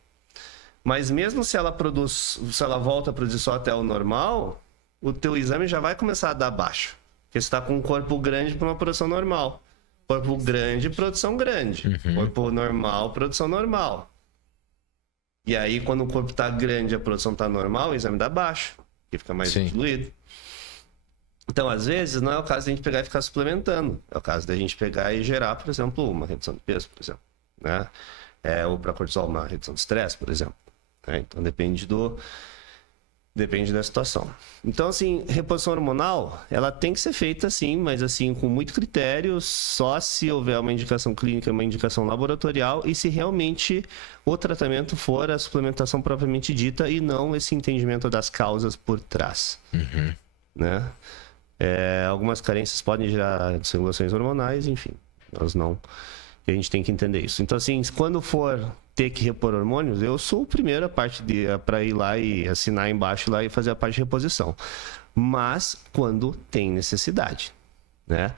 Mas mesmo se ela volta a produzir só até o normal, o teu exame já vai começar a dar baixo. Porque você está com um corpo grande para uma produção normal. Corpo grande, produção grande. Corpo normal, produção normal. E aí, quando o corpo tá grande e a produção tá normal, o exame dá baixo, que fica mais diluído. Então, às vezes, não é o caso de a gente pegar e ficar suplementando. É o caso da gente pegar e gerar, por exemplo, uma redução de peso, por exemplo. Né? Ou para cortisol, uma redução de estresse, por exemplo. Então, depende da situação. Então, assim, reposição hormonal, ela tem que ser feita assim, mas assim, com muito critério, só se houver uma indicação clínica, uma indicação laboratorial e se realmente o tratamento for a suplementação propriamente dita e não esse entendimento das causas por trás. Né? Algumas carências podem gerar desregulações hormonais, enfim, elas não... E a gente tem que entender isso. Então, assim, quando for ter que repor hormônios, eu sou o primeiro para ir lá e assinar embaixo lá e fazer a parte de reposição. Mas quando tem necessidade, né?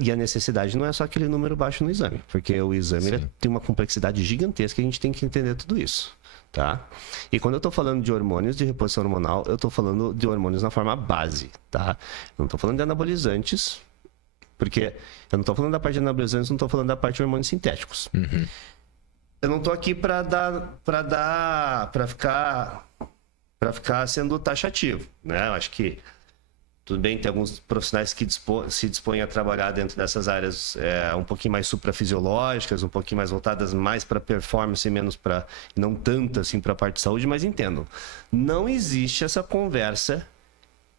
E a necessidade não é só aquele número baixo no exame, porque o exame ele tem uma complexidade gigantesca e a gente tem que entender tudo isso, tá? E quando eu estou falando de hormônios de reposição hormonal, eu estou falando de hormônios na forma base, tá? Eu não estou falando de anabolizantes, porque eu não estou falando da parte de anabolizantes, não estou falando da parte de hormônios sintéticos. Eu não estou aqui para ficar sendo taxativo, né? Eu acho que Tudo bem, tem alguns profissionais que se dispõem a trabalhar dentro dessas áreas um pouquinho mais suprafisiológicas, um pouquinho mais voltadas mais para performance e menos para, não tanto assim para a parte de saúde, mas entendam, não existe essa conversa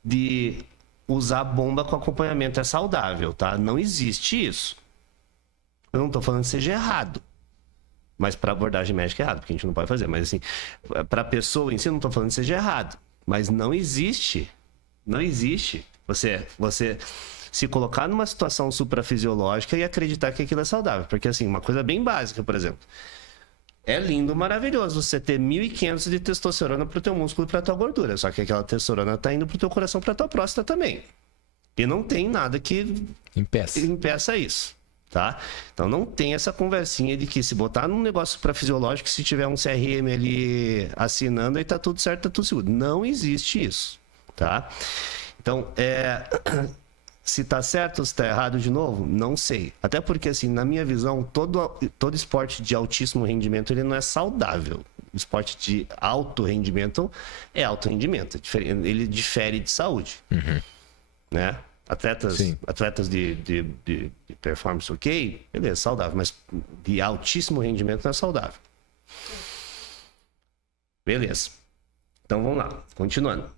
de usar bomba com acompanhamento é saudável, tá? Não existe isso. Eu não estou falando que seja errado, mas para abordagem médica é errado, porque a gente não pode fazer. Mas assim, para a pessoa em si, eu não estou falando que seja errado, mas não existe você se colocar numa situação suprafisiológica e acreditar que aquilo é saudável. Porque assim, uma coisa bem básica, por exemplo, é lindo, maravilhoso você ter 1.500 de testosterona pro teu músculo e pra tua gordura. Só que aquela testosterona tá indo pro teu coração, pra tua próstata também. E não tem nada que impeça isso, tá? Então não tem essa conversinha de que se botar num negócio suprafisiológico, se tiver um CRM ali assinando, aí tá tudo certo, tá tudo seguro. Não existe isso, tá? Então, se tá certo ou se tá errado de novo, não sei. Até porque, assim, na minha visão, todo esporte de altíssimo rendimento, ele não é saudável. O esporte de alto rendimento é alto rendimento. Ele difere de saúde. Uhum. Né? Atletas de performance ok, beleza, saudável. Mas de altíssimo rendimento não é saudável. Beleza. Então, vamos lá. Continuando.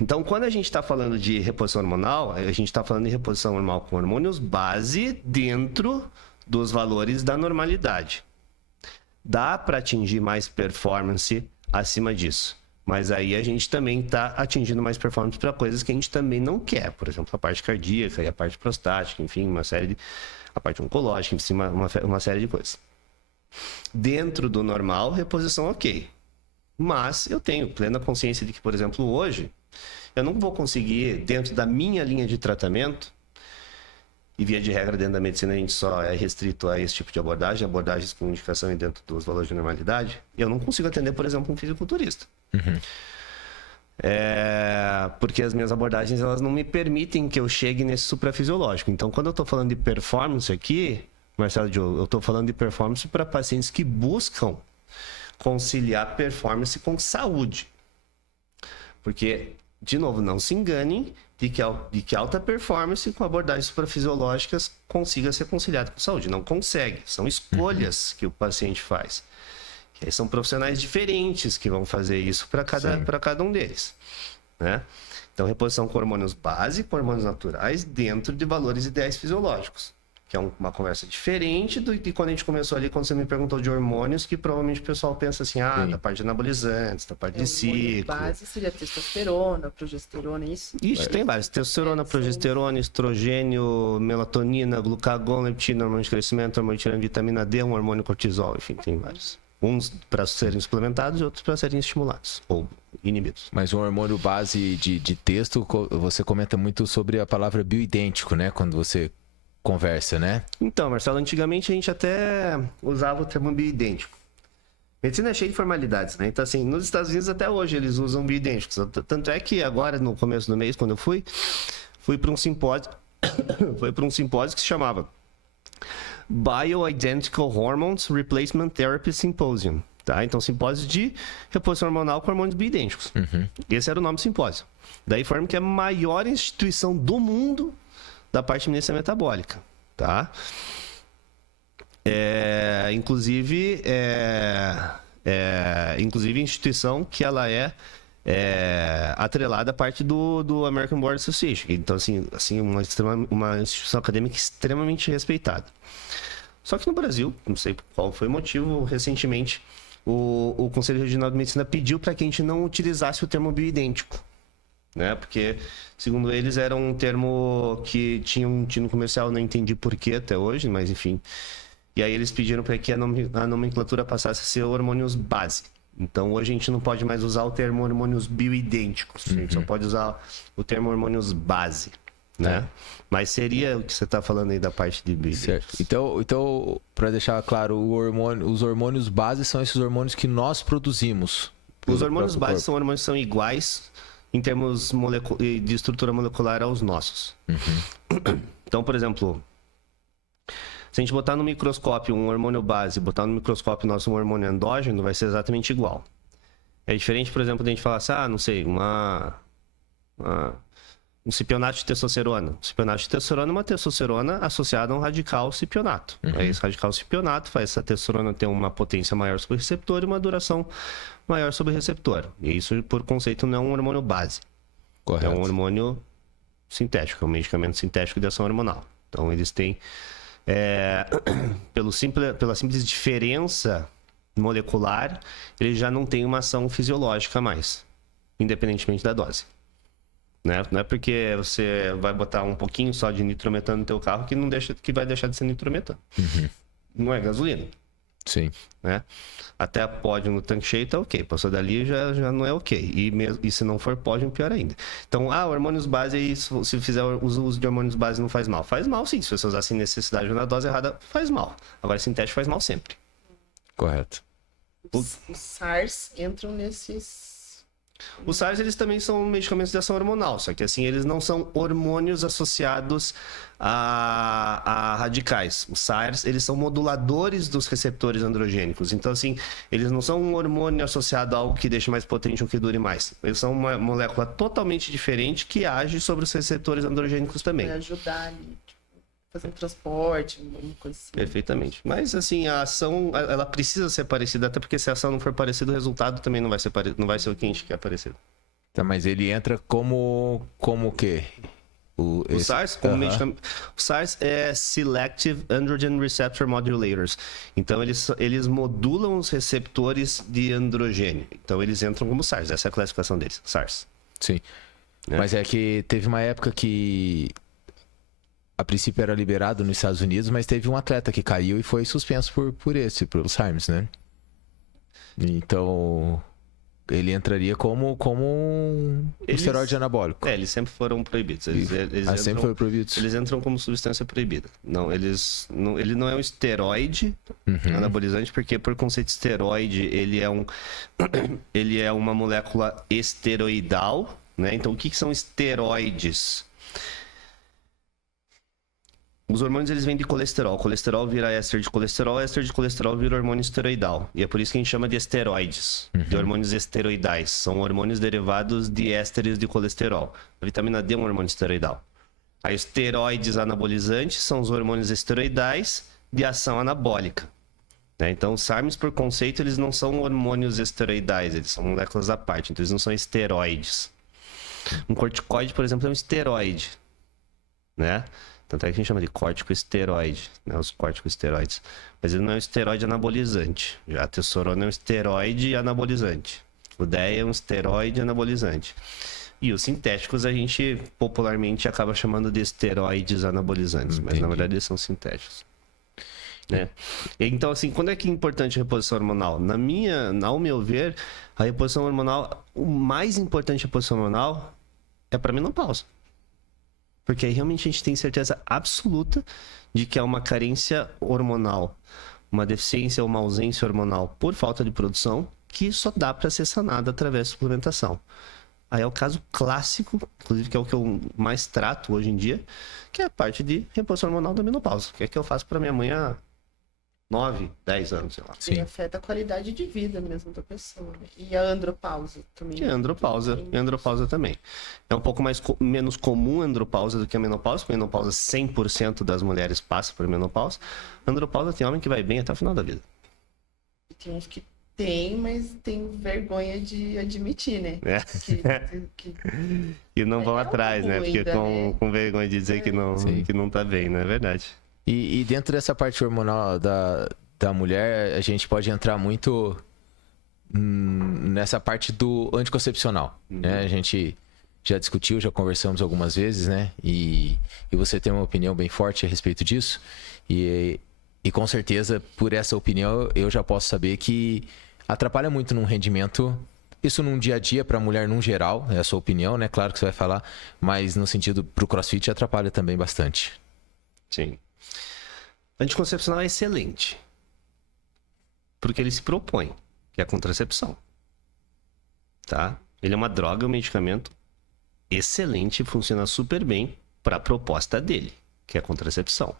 Então, quando a gente está falando de reposição hormonal, a gente está falando de reposição hormonal com hormônios base dentro dos valores da normalidade. Dá para atingir mais performance acima disso, mas aí a gente também está atingindo mais performance para coisas que a gente também não quer, por exemplo, a parte cardíaca e a parte prostática, enfim, a parte oncológica, enfim, uma série de coisas. Dentro do normal, reposição ok. Mas eu tenho plena consciência de que, por exemplo, hoje, eu não vou conseguir, dentro da minha linha de tratamento, e via de regra dentro da medicina a gente só é restrito a esse tipo de abordagem, abordagens com indicação e dentro dos valores de normalidade, eu não consigo atender, por exemplo, um fisiculturista. Uhum. Porque as minhas abordagens elas não me permitem que eu chegue nesse suprafisiológico. Então, quando eu estou falando de performance aqui, Marcelo Diogo, eu estou falando de performance para pacientes que buscam conciliar performance com saúde. Porque, de novo, não se enganem de que alta performance com abordagens suprafisiológicas consiga ser conciliada com saúde. Não consegue. São escolhas que o paciente faz. E aí são profissionais diferentes que vão fazer isso para cada um deles. Né? Então, reposição com hormônios base, com hormônios naturais, dentro de valores ideais fisiológicos. Que é uma conversa diferente de quando a gente começou ali, quando você me perguntou de hormônios, que provavelmente o pessoal pensa assim, da parte de anabolizantes, da parte de ciclo. Base seria testosterona, progesterona, isso? Isso, tem vários. Testosterona, progesterona, estrogênio, melatonina, glucagon, leptina, hormônio de crescimento, hormônio de vitamina D, um hormônio cortisol, enfim, tem vários. Uns para serem suplementados e outros para serem estimulados ou inibidos. Mas um hormônio base de texto, você comenta muito sobre a palavra bioidêntico, né? Quando você conversa, né? Então, Marcelo, antigamente a gente até usava o termo bioidêntico. Medicina é cheia de formalidades, né? Então, assim, nos Estados Unidos até hoje eles usam bioidênticos. Tanto é que agora, no começo do mês, quando eu fui para um simpósio, que se chamava Bioidentical Hormones Replacement Therapy Symposium. Tá? Então, simpósio de reposição hormonal com hormônios bioidênticos. Uhum. Esse era o nome do simpósio. Daí forma que é a maior instituição do mundo da parte de medicina metabólica, tá? Inclusive instituição que ela é atrelada à parte do American Board Association. Então, assim uma instituição acadêmica extremamente respeitada. Só que no Brasil, não sei qual foi o motivo, recentemente o Conselho Regional de Medicina pediu para que a gente não utilizasse o termo bioidêntico. Né? Porque, segundo eles, era um termo que tinha um tino comercial, não entendi porquê até hoje, mas enfim. E aí eles pediram para que a nomenclatura passasse a ser hormônios base. Então, hoje a gente não pode mais usar o termo hormônios bioidênticos. A gente só pode usar o termo hormônios base. Né? Mas seria o que você está falando aí da parte de bioidênticos. Certo. Então para deixar claro, os hormônios base são esses hormônios que nós produzimos. Os hormônios base são hormônios que são iguais em termos de estrutura molecular aos nossos. Uhum. Então, por exemplo, se a gente botar no microscópio um hormônio base, botar no microscópio nosso um hormônio endógeno, vai ser exatamente igual. É diferente, por exemplo, de a gente falar assim, não sei, um cipionato de testosterona. O cipionato de testosterona é uma testosterona associada a um radical cipionato. Esse radical cipionato faz essa testosterona ter uma potência maior sobre o receptor e uma duração maior sobre o receptor. E isso, por conceito, não é um hormônio base. Correto. É um hormônio sintético, é um medicamento sintético de ação hormonal. Então, eles têm, pela simples diferença molecular, ele já não tem uma ação fisiológica mais, independentemente da dose. Né? Não é porque você vai botar um pouquinho só de nitrometano no teu carro que vai deixar de ser nitrometano. Não é gasolina. Sim. Né? Até pódio no tanque cheio tá ok. Passou dali já não é ok. E se não for pódio, pior ainda. Então, hormônios base, se fizer o uso de hormônios base não faz mal. Faz mal sim. Se você usar sem necessidade ou na dose errada, faz mal. Agora, sintético faz mal sempre. Correto. Os SARS entram nesses... Os SARS, eles também são medicamentos de ação hormonal, só que assim, eles não são hormônios associados a radicais. Os SARS, eles são moduladores dos receptores androgênicos. Então, assim, eles não são um hormônio associado a algo que deixa mais potente ou que dure mais. Eles são uma molécula totalmente diferente que age sobre os receptores androgênicos também. Vai ajudar ali, fazer um transporte, uma coisa assim. Perfeitamente. Mas, assim, a ação, ela precisa ser parecida, até porque se a ação não for parecida, o resultado também não vai ser o que a gente quer parecido. Tá, mas ele entra como o quê? O SARS, como medicamento, o SARS é Selective Androgen Receptor Modulators. Então, eles modulam os receptores de androgênio. Então, eles entram como SARS. Essa é a classificação deles, SARS. Sim. Mas é que teve uma época que a princípio era liberado nos Estados Unidos, mas teve um atleta que caiu e foi suspenso por SARMs, né? Então, ele entraria como um esteroide anabólico. Eles sempre foram proibidos. Eles sempre foram proibidos. Eles entram como substância proibida. Ele não é um esteroide anabolizante, porque por conceito de esteroide, ele é uma molécula esteroidal, né? Então, o que são esteroides? Os hormônios, eles vêm de colesterol. Colesterol vira éster de colesterol vira hormônio esteroidal. E é por isso que a gente chama de esteroides, de hormônios esteroidais. São hormônios derivados de ésteres de colesterol. A vitamina D é um hormônio esteroidal. Aí, esteroides anabolizantes são os hormônios esteroidais de ação anabólica. Né? Então, os SARMs, por conceito, eles não são hormônios esteroidais, eles são moléculas à parte. Então, eles não são esteroides. Um corticoide, por exemplo, é um esteroide, né? Tanto é que a gente chama de corticosteroide, né? Os corticosteroides. Mas ele não é um esteroide anabolizante. Já a testosterona é um esteroide anabolizante. O DEA é um esteroide anabolizante. E os sintéticos a gente popularmente acaba chamando de esteroides anabolizantes. Mas na verdade eles são sintéticos. Né? Então, assim, quando é que é importante a reposição hormonal? Ao meu ver, a reposição hormonal, o mais importante da reposição hormonal é para menopausa. Porque aí realmente a gente tem certeza absoluta de que há uma carência hormonal, uma deficiência ou uma ausência hormonal por falta de produção, que só dá para ser sanada através de suplementação. Aí é o caso clássico, inclusive que é o que eu mais trato hoje em dia, que é a parte de reposição hormonal da menopausa, que é que eu faço para minha mãe há 9, 10 anos, sei lá. E afeta a qualidade de vida mesmo da pessoa. Né? E a andropausa também. E a andropausa também. É um pouco menos comum a andropausa do que a menopausa, porque a menopausa 100% das mulheres passa por menopausa. A andropausa tem homem que vai bem até o final da vida. E tem uns que tem, mas tem vergonha de admitir, né? E não vão atrás, né? Porque com vergonha de dizer que não tá bem, não é verdade? E dentro dessa parte hormonal da mulher, a gente pode entrar muito nessa parte do anticoncepcional, né? A gente já discutiu, já conversamos algumas vezes, né? E você tem uma opinião bem forte a respeito disso. E com certeza, por essa opinião, eu já posso saber que atrapalha muito no rendimento. Isso num dia a dia, para a mulher num geral, é a sua opinião, né? Claro que você vai falar, mas no sentido pro CrossFit atrapalha também bastante. Sim. Anticoncepcional é excelente. Porque ele se propõe, que é a contracepção. Tá? Ele é uma droga, um medicamento excelente, funciona super bem para a proposta dele, que é a contracepção.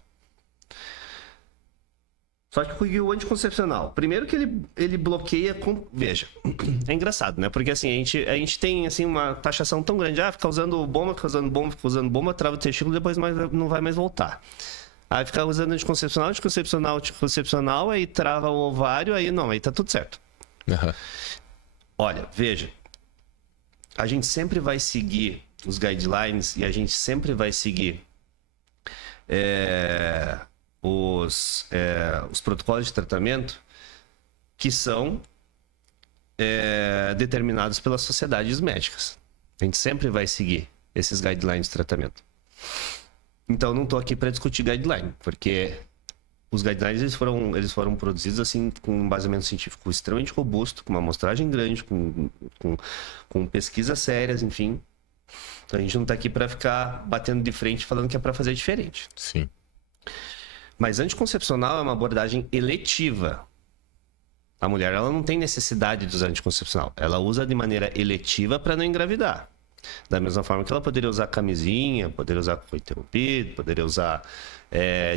Só que o anticoncepcional, primeiro que ele bloqueia com... Veja, é engraçado, né? Porque assim, a gente tem assim, uma taxação tão grande. Fica usando bomba, trava o testículo, depois não vai mais voltar. Aí fica usando anticoncepcional, aí trava o ovário, aí tá tudo certo. Uhum. Olha, veja, a gente sempre vai seguir os guidelines e a gente sempre vai seguir os protocolos de tratamento que são determinados pelas sociedades médicas. A gente sempre vai seguir esses guidelines de tratamento. Então, não estou aqui para discutir guideline, porque os guidelines eles foram produzidos assim com um embasamento científico extremamente robusto, com uma amostragem grande, com pesquisas sérias, enfim. Então, a gente não está aqui para ficar batendo de frente falando que é para fazer diferente. Sim. Mas anticoncepcional é uma abordagem eletiva. A mulher ela não tem necessidade de usar anticoncepcional. Ela usa de maneira eletiva para não engravidar. Da mesma forma que ela poderia usar camisinha, poderia usar coito interrompido, poderia usar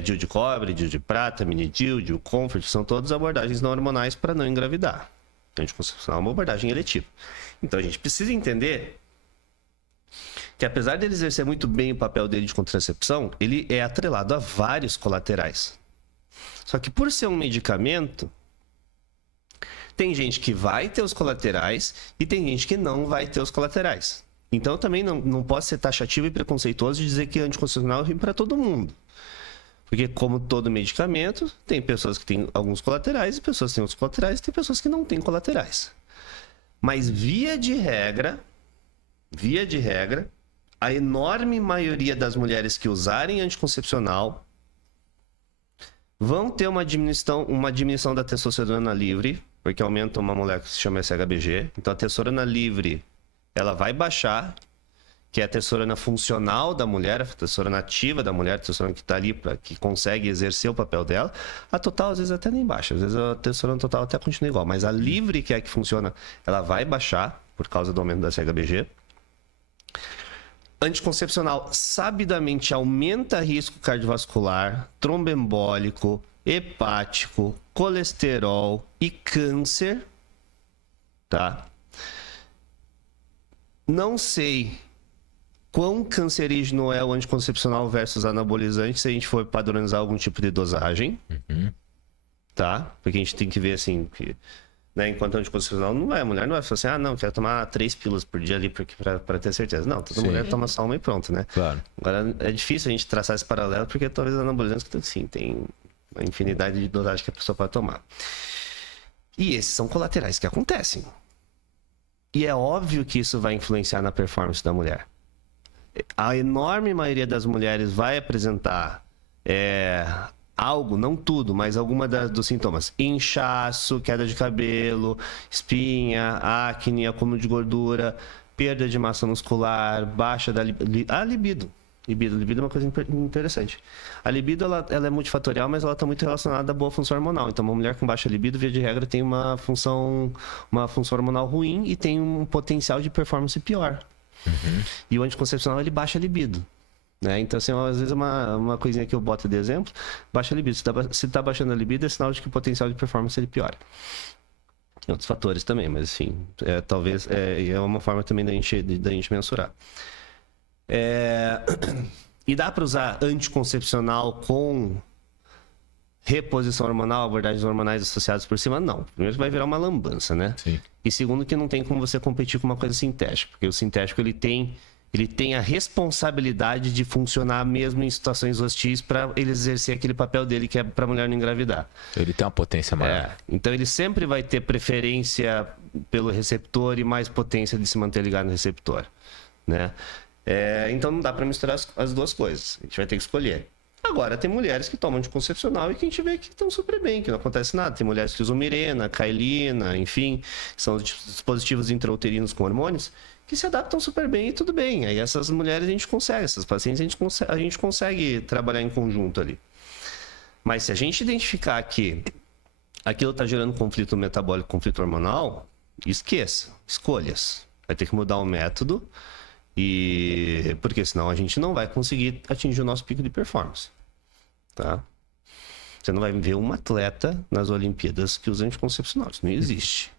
DIU de cobre, DIU de prata, mini DIU comfort, são todas abordagens não hormonais para não engravidar. Anticoncepcional é uma abordagem eletiva. Então a gente precisa entender que apesar de ele exercer muito bem o papel dele de contracepção, ele é atrelado a vários colaterais. Só que por ser um medicamento, tem gente que vai ter os colaterais e tem gente que não vai ter os colaterais. Então eu também não posso ser taxativo e preconceituoso de dizer que anticoncepcional é ruim para todo mundo. Porque como todo medicamento, tem pessoas que têm alguns colaterais e pessoas que têm outros colaterais e tem pessoas que não têm colaterais. Mas via de regra, a enorme maioria das mulheres que usarem anticoncepcional vão ter uma diminuição da testosterona livre, porque aumenta uma molécula que se chama SHBG. Então a testosterona livre, ela vai baixar, que é a testosterona funcional da mulher, a testosterona ativa da mulher, a testosterona que está ali, que consegue exercer o papel dela. A total, às vezes, até nem baixa. Às vezes, a testosterona total até continua igual. Mas a livre, que é a que funciona, ela vai baixar, por causa do aumento da SHBG. Anticoncepcional, sabidamente, aumenta risco cardiovascular, tromboembólico, hepático, colesterol e câncer. Tá? Não sei quão cancerígeno é o anticoncepcional versus anabolizante se a gente for padronizar algum tipo de dosagem. Uhum. Tá? Porque a gente tem que ver assim, que, né, enquanto anticoncepcional não é, a mulher não vai falar assim, não, quero tomar 3 pílulas por dia ali pra ter certeza. Não, toda mulher toma só uma e pronto, né? Claro. Agora, é difícil a gente traçar esse paralelo, porque talvez anabolizantes, sim, tem uma infinidade de dosagem que a pessoa pode tomar. E esses são colaterais que acontecem. E é óbvio que isso vai influenciar na performance da mulher. A enorme maioria das mulheres vai apresentar algo, não tudo, mas alguma dos sintomas. Inchaço, queda de cabelo, espinha, acne, acúmulo de gordura, perda de massa muscular, baixa da libido. Libido é uma coisa interessante. A libido ela é multifatorial, mas ela está muito relacionada à boa função hormonal. Então, uma mulher com baixa libido, via de regra, tem uma função hormonal ruim e tem um potencial de performance pior. Uhum. E o anticoncepcional, ele baixa a libido. Né? Então, assim, às vezes uma coisinha que eu boto de exemplo, baixa a libido. Se está baixando a libido, é sinal de que o potencial de performance ele piora. Tem outros fatores também, mas enfim, talvez é uma forma também da gente mensurar. E dá para usar anticoncepcional com reposição hormonal, abordagens hormonais associadas por cima? Não. Primeiro vai virar uma lambança, né? Sim. E segundo que não tem como você competir com uma coisa sintética, porque o sintético ele tem a responsabilidade de funcionar mesmo em situações hostis para ele exercer aquele papel dele que é para a mulher não engravidar. Ele tem uma potência maior. Então ele sempre vai ter preferência pelo receptor e mais potência de se manter ligado no receptor, né? Então não dá para misturar as duas coisas. A gente vai ter que escolher. Agora, tem mulheres que tomam anticoncepcional e que a gente vê que estão super bem, que não acontece nada. Tem mulheres que usam Mirena, Cailina, enfim, são dispositivos intrauterinos com hormônios que se adaptam super bem e tudo bem. Aí essas mulheres a gente consegue, essas pacientes a gente consegue trabalhar em conjunto ali. Mas se a gente identificar que aquilo está gerando conflito metabólico, conflito hormonal, esqueça, escolhas. Vai ter que mudar o método. Porque senão a gente não vai conseguir atingir o nosso pico de performance, tá? Você não vai ver uma atleta nas Olimpíadas que usa anticoncepcional. Isso não existe.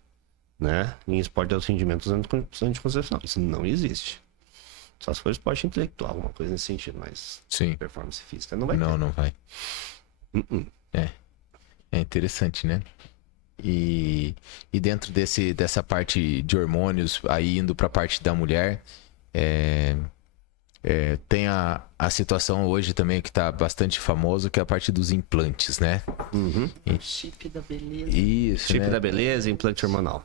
Né? Em esporte de alto rendimento usando anticoncepcional. Isso não existe. Só se for esporte intelectual, alguma coisa nesse sentido, mas Sim. performance física não vai ter. Não vai. É interessante, né? E dentro dessa parte de hormônios, aí indo para a parte da mulher, tem a situação hoje também que está bastante famoso, que é a parte dos implantes, né? Chip da beleza. Isso, Chip né? da beleza e implante hormonal.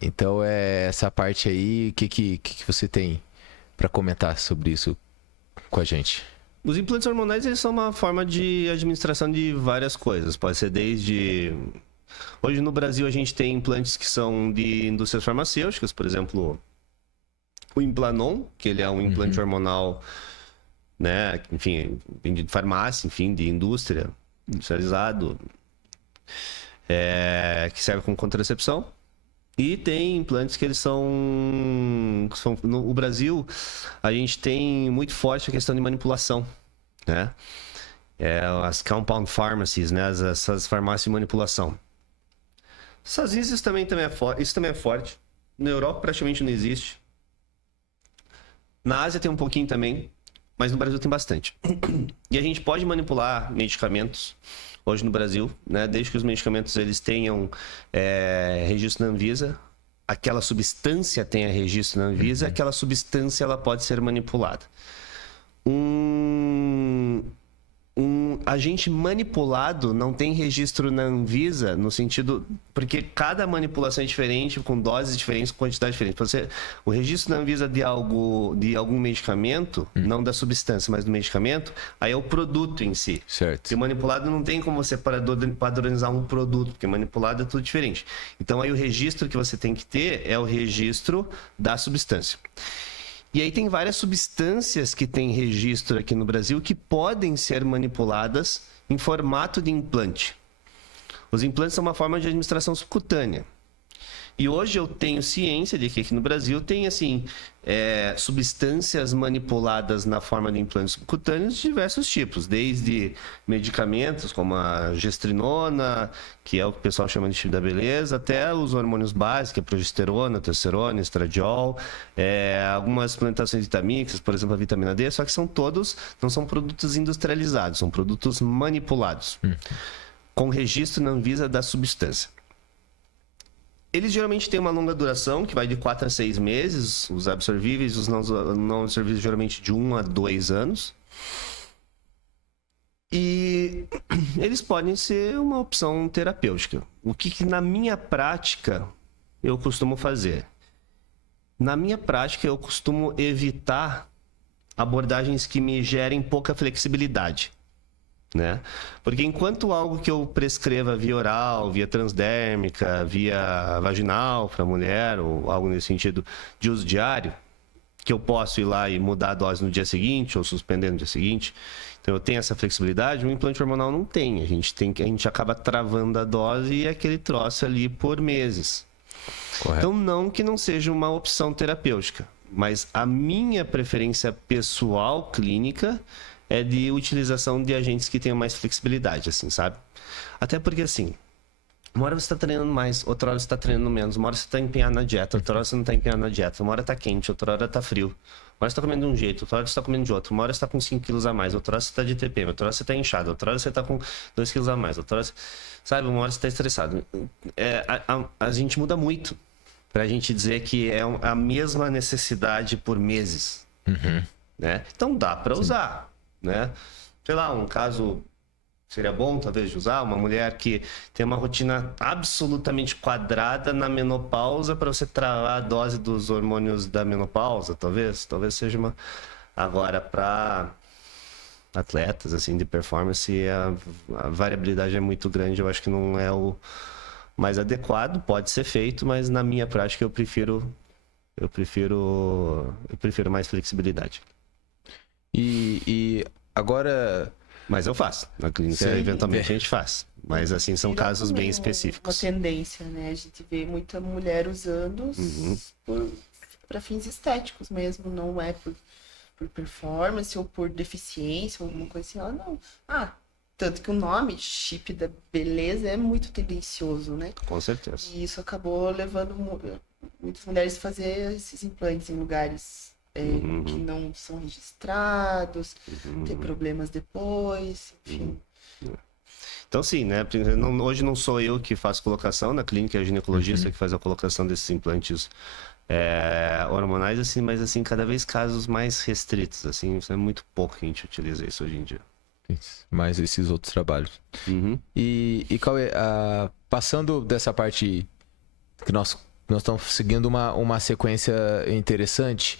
Então essa parte aí, o que você tem para comentar sobre isso com a gente? Os implantes hormonais, eles são uma forma de administração de várias coisas. Pode ser desde... Hoje no Brasil a gente tem implantes que são de indústrias farmacêuticas, por exemplo, o Implanon, que ele é um implante hormonal, né, enfim, vendido de farmácia, enfim, de indústria, industrializado, que serve como contracepção. E tem implantes que eles são... No Brasil, a gente tem muito forte a questão de manipulação, né? As compound pharmacies, né? Essas farmácias de manipulação. Nos Estados Unidos isso também é forte. Na Europa praticamente não existe. Na Ásia tem um pouquinho também, mas no Brasil tem bastante. E a gente pode manipular medicamentos hoje no Brasil, né? Desde que os medicamentos eles tenham registro na Anvisa, aquela substância tenha registro na Anvisa, aquela substância ela pode ser manipulada. Um agente manipulado não tem registro na Anvisa no sentido... Porque cada manipulação é diferente, com doses diferentes, com quantidade diferente. O registro na Anvisa de algum medicamento, não da substância, mas do medicamento, aí é o produto em si. Certo. E o manipulado não tem como você padronizar um produto, porque manipulado é tudo diferente. Então aí o registro que você tem que ter é o registro da substância. E aí tem várias substâncias que têm registro aqui no Brasil que podem ser manipuladas em formato de implante. Os implantes são uma forma de administração subcutânea. E hoje eu tenho ciência de que aqui no Brasil tem, assim, substâncias manipuladas na forma de implantes subcutâneos de diversos tipos, desde medicamentos como a gestrinona, que é o que o pessoal chama de chip da beleza, até os hormônios básicos, que é progesterona, testosterona, estradiol, algumas suplementações vitamínicas, por exemplo, a vitamina D, só que não são produtos industrializados, são produtos manipulados, com registro na Anvisa da substância. Eles geralmente têm uma longa duração, que vai de 4 a 6 meses, os absorvíveis, os não absorvíveis geralmente de 1 a 2 anos. E eles podem ser uma opção terapêutica. O que na minha prática eu costumo fazer? Na minha prática eu costumo evitar abordagens que me gerem pouca flexibilidade. Né? Porque enquanto algo que eu prescreva via oral, via transdérmica, via vaginal para mulher ou algo nesse sentido de uso diário, que eu posso ir lá e mudar a dose no dia seguinte ou suspender no dia seguinte, então eu tenho essa flexibilidade, o implante hormonal não tem. A gente acaba travando a dose e aquele troço ali por meses. Correto. Então não que não seja uma opção terapêutica, mas a minha preferência pessoal clínica é de utilização de agentes que tenham mais flexibilidade, assim, sabe? Até porque, assim, uma hora você está treinando mais, outra hora você está treinando menos, uma hora você está empenhado na dieta, outra hora você não está empenhado na dieta, uma hora está quente, outra hora está frio, uma hora você está comendo de um jeito, outra hora você está comendo de outro, uma hora você está com 5 quilos a mais, outra hora você está de TPM, outra hora você está inchado, outra hora você está com 2 quilos a mais, outra hora você... Sabe, uma hora você está estressado. A gente muda muito para a gente dizer que é a mesma necessidade por meses, né? Então dá para usar. Né? Sei lá, um caso seria bom talvez de usar, uma mulher que tem uma rotina absolutamente quadrada na menopausa para você travar a dose dos hormônios da menopausa, talvez seja uma... Agora, para atletas assim de performance, a variabilidade é muito grande, eu acho que não é o mais adequado, pode ser feito, mas na minha prática eu prefiro mais flexibilidade. E agora... Mas eu faço. Na clínica, sim, eventualmente a gente faz. Mas, assim, são casos bem específicos. Uma tendência, né? A gente vê muita mulher usando para fins estéticos mesmo. Não é por performance ou por deficiência ou alguma coisa assim. Ela não... Tanto que o nome, chip da beleza, é muito tendencioso, né? Com certeza. E isso acabou levando muitas mulheres a fazer esses implantes em lugares que não são registrados, ter problemas depois, enfim. Então, sim, né? Hoje não sou eu que faço colocação na clínica, é o ginecologista que faz a colocação desses implantes hormonais, assim, mas assim, cada vez casos mais restritos, assim, isso é muito pouco que a gente utiliza isso hoje em dia. Mais esses outros trabalhos. E Cauê, passando dessa parte que nós estamos seguindo uma sequência interessante,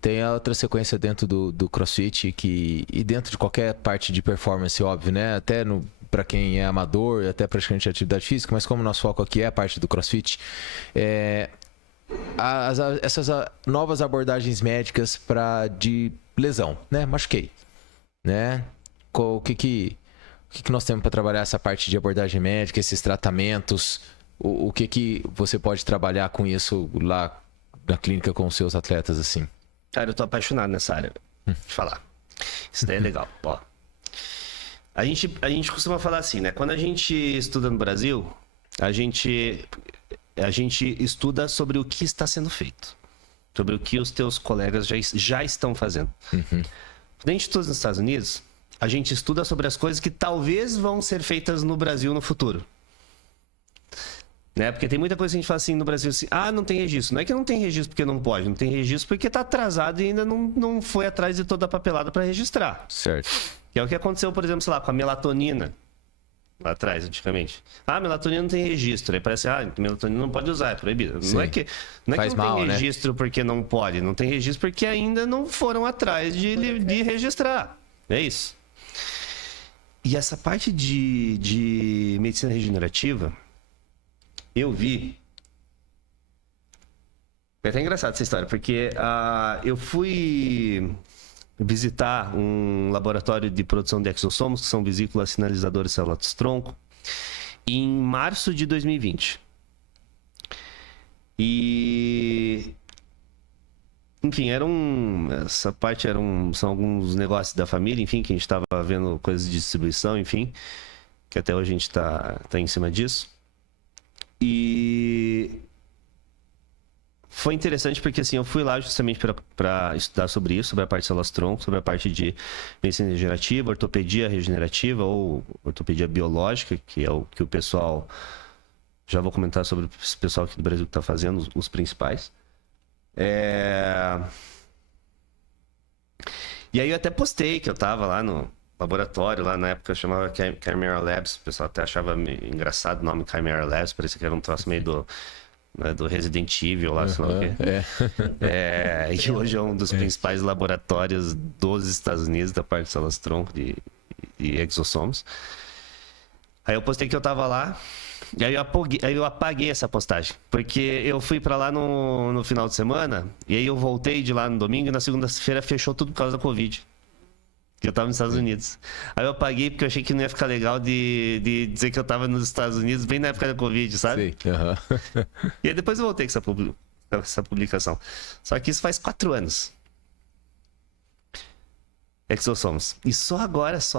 tem a outra sequência dentro do CrossFit e dentro de qualquer parte de performance, óbvio, né? Até para quem é amador, até praticante de atividade física, mas como o nosso foco aqui é a parte do CrossFit, essas novas abordagens médicas de lesão, né? Machuquei, né? O que nós temos para trabalhar essa parte de abordagem médica, esses tratamentos? O que você pode trabalhar com isso lá na clínica com os seus atletas, assim? Cara, eu tô apaixonado nessa área. Deixa eu falar. Isso daí é legal. Ó, a gente costuma falar assim, né? Quando a gente estuda no Brasil, a gente estuda sobre o que está sendo feito. Sobre o que os teus colegas já estão fazendo. Quando a gente estuda nos Estados Unidos, a gente estuda sobre as coisas que talvez vão ser feitas no Brasil no futuro. Né? Porque tem muita coisa que a gente fala assim no Brasil, assim, não tem registro. Não é que não tem registro porque não pode, não tem registro porque está atrasado e ainda não foi atrás de toda a papelada para registrar. Certo. Que é o que aconteceu, por exemplo, sei lá, com a melatonina, lá atrás, antigamente. Melatonina não tem registro. Aí parece, melatonina não pode usar, é proibido. Sim. Não é que não tem registro, né? Porque não pode. Não tem registro porque ainda não foram atrás de registrar. É isso. E essa parte de medicina regenerativa, eu vi... É até engraçado essa história, porque eu fui visitar um laboratório de produção de exossomos, que são vesículas sinalizadoras células-tronco, em março de 2020. E... Enfim, essa parte são alguns negócios da família, enfim, que a gente estava vendo coisas de distribuição, enfim, que até hoje a gente tá em cima disso. E foi interessante porque, assim, eu fui lá justamente para estudar sobre isso, sobre a parte de células-tronco, sobre a parte de medicina regenerativa, ortopedia regenerativa ou ortopedia biológica, que é o que o pessoal... Já vou comentar sobre o pessoal aqui do Brasil que está fazendo, os principais. E aí eu até postei que eu tava lá no laboratório, lá na época eu chamava Chimera Labs, o pessoal até achava engraçado o nome Chimera Labs, parecia que era um troço meio do Resident Evil lá, sei lá o quê. E hoje é um dos principais laboratórios dos Estados Unidos, da parte de células-tronco e exossomos. Aí eu postei que eu tava lá. E aí eu apaguei essa postagem, porque eu fui pra lá no final de semana, e aí eu voltei de lá no domingo, e na segunda-feira fechou tudo por causa da Covid. Que eu tava nos Estados Unidos. Aí eu apaguei porque eu achei que não ia ficar legal de dizer que eu tava nos Estados Unidos bem na época da Covid, sabe? Sim, E aí depois eu voltei com essa publicação. Só que isso faz 4 anos. Exossomos. E só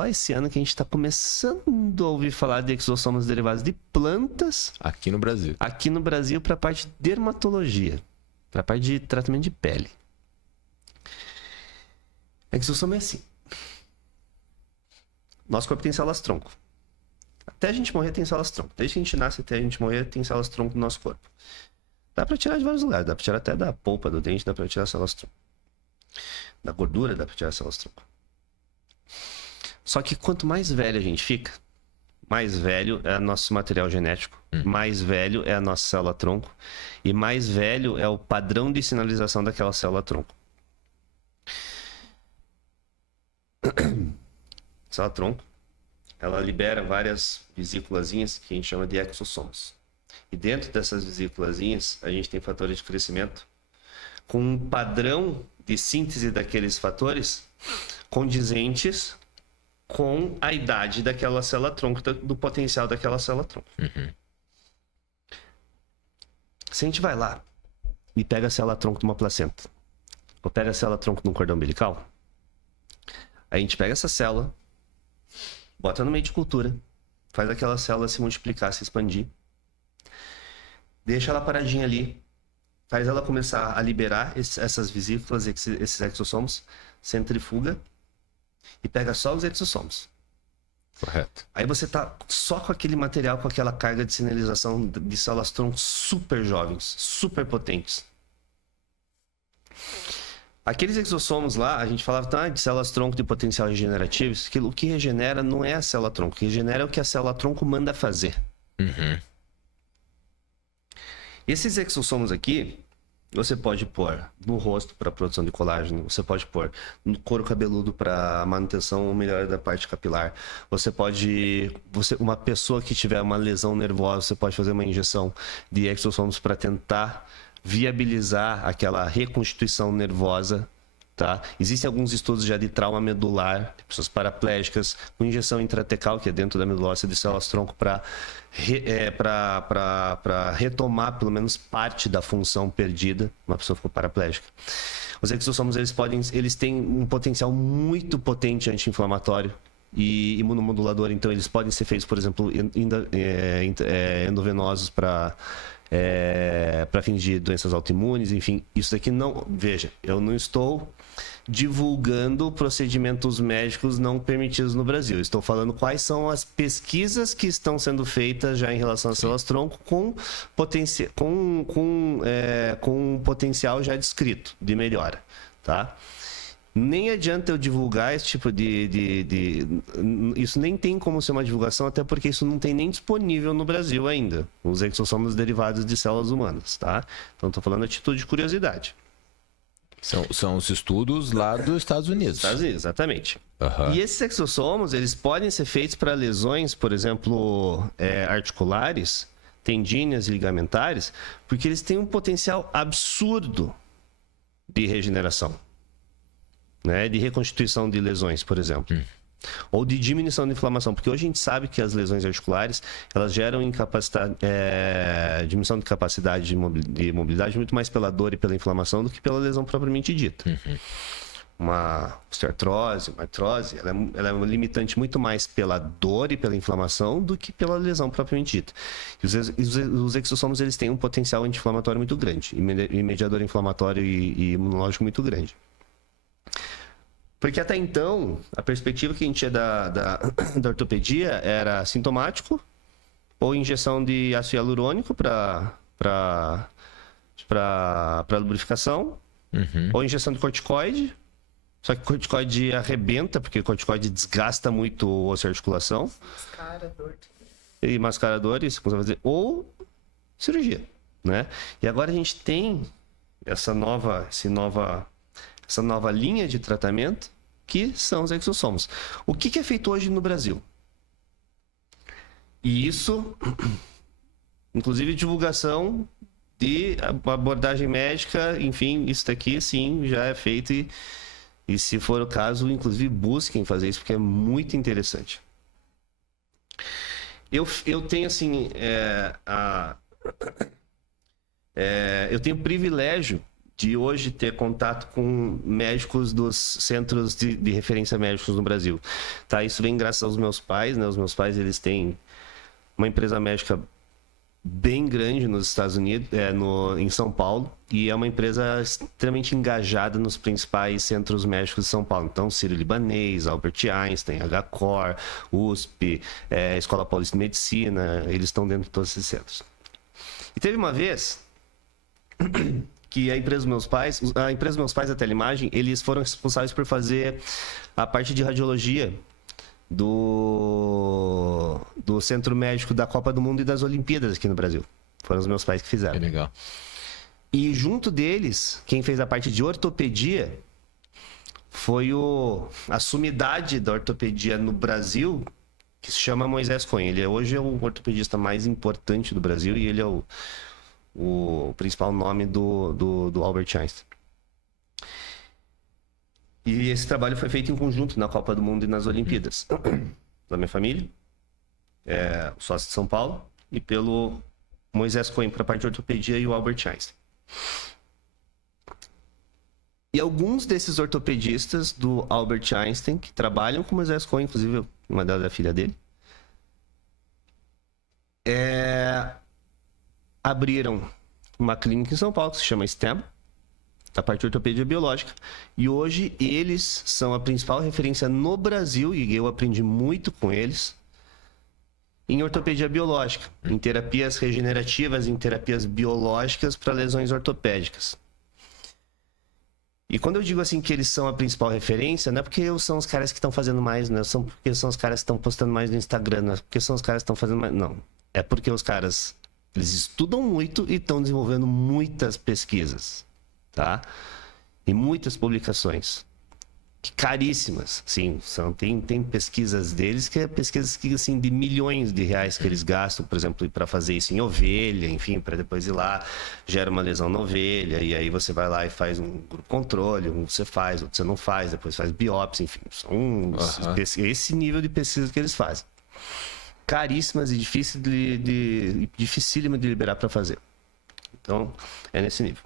esse ano que a gente está começando a ouvir falar de exossomos derivados de plantas. Aqui no Brasil. Aqui no Brasil, para a parte de dermatologia, para a parte de tratamento de pele. Exossomo é assim. Nosso corpo tem células-tronco. Até a gente morrer tem células-tronco. Desde que a gente nasce até a gente morrer tem células-tronco no nosso corpo. Dá para tirar de vários lugares. Dá para tirar até da polpa do dente, dá para tirar células-tronco. Da gordura dá para tirar células-tronco. Só que quanto mais velho a gente fica, mais velho é o nosso material genético, mais velho é a nossa célula-tronco e mais velho é o padrão de sinalização daquela célula-tronco. Célula-tronco, ela libera várias vesículazinhas que a gente chama de exossomos. E dentro dessas vesículazinhas, a gente tem fatores de crescimento com um padrão de síntese daqueles fatores condizentes com a idade daquela célula-tronco, do potencial daquela célula-tronco. Se a gente vai lá e pega a célula-tronco de uma placenta, ou pega a célula-tronco de um cordão umbilical, a gente pega essa célula, bota no meio de cultura, faz aquela célula se multiplicar, se expandir, deixa ela paradinha ali, faz ela começar a liberar essas vesículas, esses exossomos, centrifuga e pega só os exossomos. Correto. Aí você tá só com aquele material, com aquela carga de sinalização de células-tronco super jovens, super potentes. Aqueles exossomos lá, a gente falava de células-tronco de potencial regenerativo. O que regenera não é a célula-tronco. O que regenera é o que a célula-tronco manda fazer. Uhum. Esses exossomos aqui, você pode pôr no rosto para produção de colágeno, você pode pôr no couro cabeludo para manutenção ou melhora da parte capilar. Uma pessoa que tiver uma lesão nervosa, você pode fazer uma injeção de exossomos para tentar viabilizar aquela reconstituição nervosa, tá? Existem alguns estudos já de trauma medular, de pessoas paraplégicas, com injeção intratecal, que é dentro da medula óssea de células-tronco, para retomar pelo menos parte da função perdida, uma pessoa ficou paraplégica. Os exossomos, eles têm um potencial muito potente anti-inflamatório e imunomodulador, então eles podem ser feitos, por exemplo, endovenosos para fins de doenças autoimunes, enfim, isso daqui não... Veja, eu não estou divulgando procedimentos médicos não permitidos no Brasil. Estou falando quais são as pesquisas que estão sendo feitas já em relação às células-tronco com potencial já descrito de melhora, tá? Nem adianta eu divulgar esse tipo isso nem tem como ser uma divulgação, até porque isso não tem nem disponível no Brasil ainda. Os exossomos derivados de células humanas, tá? Então, estou falando a título de curiosidade. São os estudos lá dos Estados Unidos. Estados Unidos, exatamente. Uhum. E esses exossomos, eles podem ser feitos para lesões, por exemplo, articulares, tendíneas e ligamentares, porque eles têm um potencial absurdo de regeneração. Né, de reconstituição de lesões, por exemplo. Ou de diminuição de inflamação, porque hoje a gente sabe que as lesões articulares, elas geram diminuição de capacidade de mobilidade muito mais pela dor e pela inflamação do que pela lesão propriamente dita. Uma osteoartrose, uma artrose, ela é um limitante muito mais pela dor e pela inflamação do que pela lesão propriamente dita. E os exossomos, eles têm um potencial anti-inflamatório muito grande, e mediador inflamatório e imunológico muito grande. Porque até então, a perspectiva que a gente tinha da ortopedia era sintomático, ou injeção de ácido hialurônico para lubrificação, ou injeção de corticoide, só que corticoide arrebenta, porque corticoide desgasta muito o osso e a articulação. Mascara, dor. E mascara dor, isso você vai fazer, ou cirurgia, né? E agora a gente tem essa nova linha de tratamento, que são os exossomos. O que é feito hoje no Brasil? E isso, inclusive divulgação de abordagem médica, enfim, isso daqui sim já é feito e se for o caso, inclusive busquem fazer isso, porque é muito interessante. Eu tenho assim, eu tenho o privilégio de hoje ter contato com médicos dos centros de referência médicos no Brasil. Tá? Isso vem graças aos meus pais, né? Os meus pais, eles têm uma empresa médica bem grande nos Estados Unidos, em São Paulo, e é uma empresa extremamente engajada nos principais centros médicos de São Paulo. Então, Sírio-Libanês, Albert Einstein, HCOR, USP, Escola Paulista de Medicina, eles estão dentro de todos esses centros. E teve uma vez que a empresa dos meus pais, a Teleimagem, eles foram responsáveis por fazer a parte de radiologia do Centro Médico da Copa do Mundo e das Olimpíadas aqui no Brasil. Foram os meus pais que fizeram. É legal. E junto deles, quem fez a parte de ortopedia foi a sumidade da ortopedia no Brasil, que se chama Moisés Cohen. Ele hoje é o ortopedista mais importante do Brasil e ele é o principal nome do Albert Einstein. E esse trabalho foi feito em conjunto na Copa do Mundo e nas Olimpíadas. Pela minha família, o sócio de São Paulo, e pelo Moisés Cohen para a parte de ortopedia e o Albert Einstein. E alguns desses ortopedistas do Albert Einstein, que trabalham com o Moisés Cohen, inclusive uma delas é a filha dele, abriram uma clínica em São Paulo que se chama STEM, da parte de ortopedia biológica. E hoje eles são a principal referência no Brasil, e eu aprendi muito com eles, em ortopedia biológica, em terapias regenerativas, em terapias biológicas para lesões ortopédicas. E quando eu digo assim que eles são a principal referência, não é porque são os caras que estão fazendo mais, não é porque são os caras que estão postando mais no Instagram, não é porque são os caras que estão fazendo mais, não. É porque os caras, eles estudam muito e estão desenvolvendo muitas pesquisas, tá? E muitas publicações. Caríssimas, sim. Tem pesquisas deles que é pesquisas que, assim, de milhões de reais que eles gastam, por exemplo, para fazer isso em ovelha, enfim, para depois ir lá, gera uma lesão na ovelha, e aí você vai lá e faz um grupo controle, um você faz, outro você não faz, depois faz biópsia, enfim. São esse nível de pesquisa que eles fazem. Caríssimas e dificílimo de liberar para fazer. Então, é nesse nível.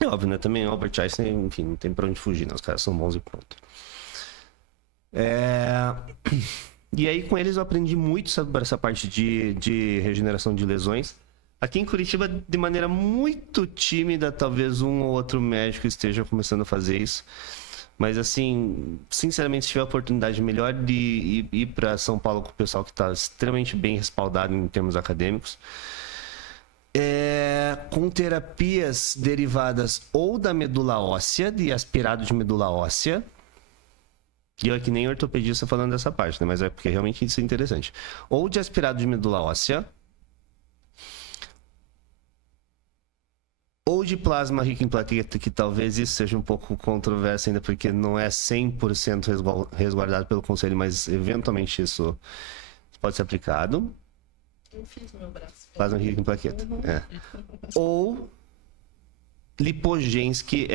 É óbvio, né? Também Albert Einstein, enfim, não tem pra onde fugir, né? Os caras são bons e pronto. E aí, com eles, eu aprendi muito sobre essa parte de regeneração de lesões. Aqui em Curitiba, de maneira muito tímida, talvez um ou outro médico esteja começando a fazer isso. Mas, assim, sinceramente, se tiver a oportunidade melhor de ir para São Paulo com o pessoal que está extremamente bem respaldado em termos acadêmicos, com terapias derivadas ou da medula óssea, de aspirado de medula óssea, e eu aqui nem ortopedista falando dessa parte, né? Mas é porque realmente isso é interessante. Ou de aspirado de medula óssea, ou de plasma rico em plaqueta, que talvez isso seja um pouco controverso ainda, porque não é 100% resguardado pelo conselho, mas eventualmente isso pode ser aplicado. Eu fiz meu braço. Plasma rico em plaqueta. Ou lipogens, que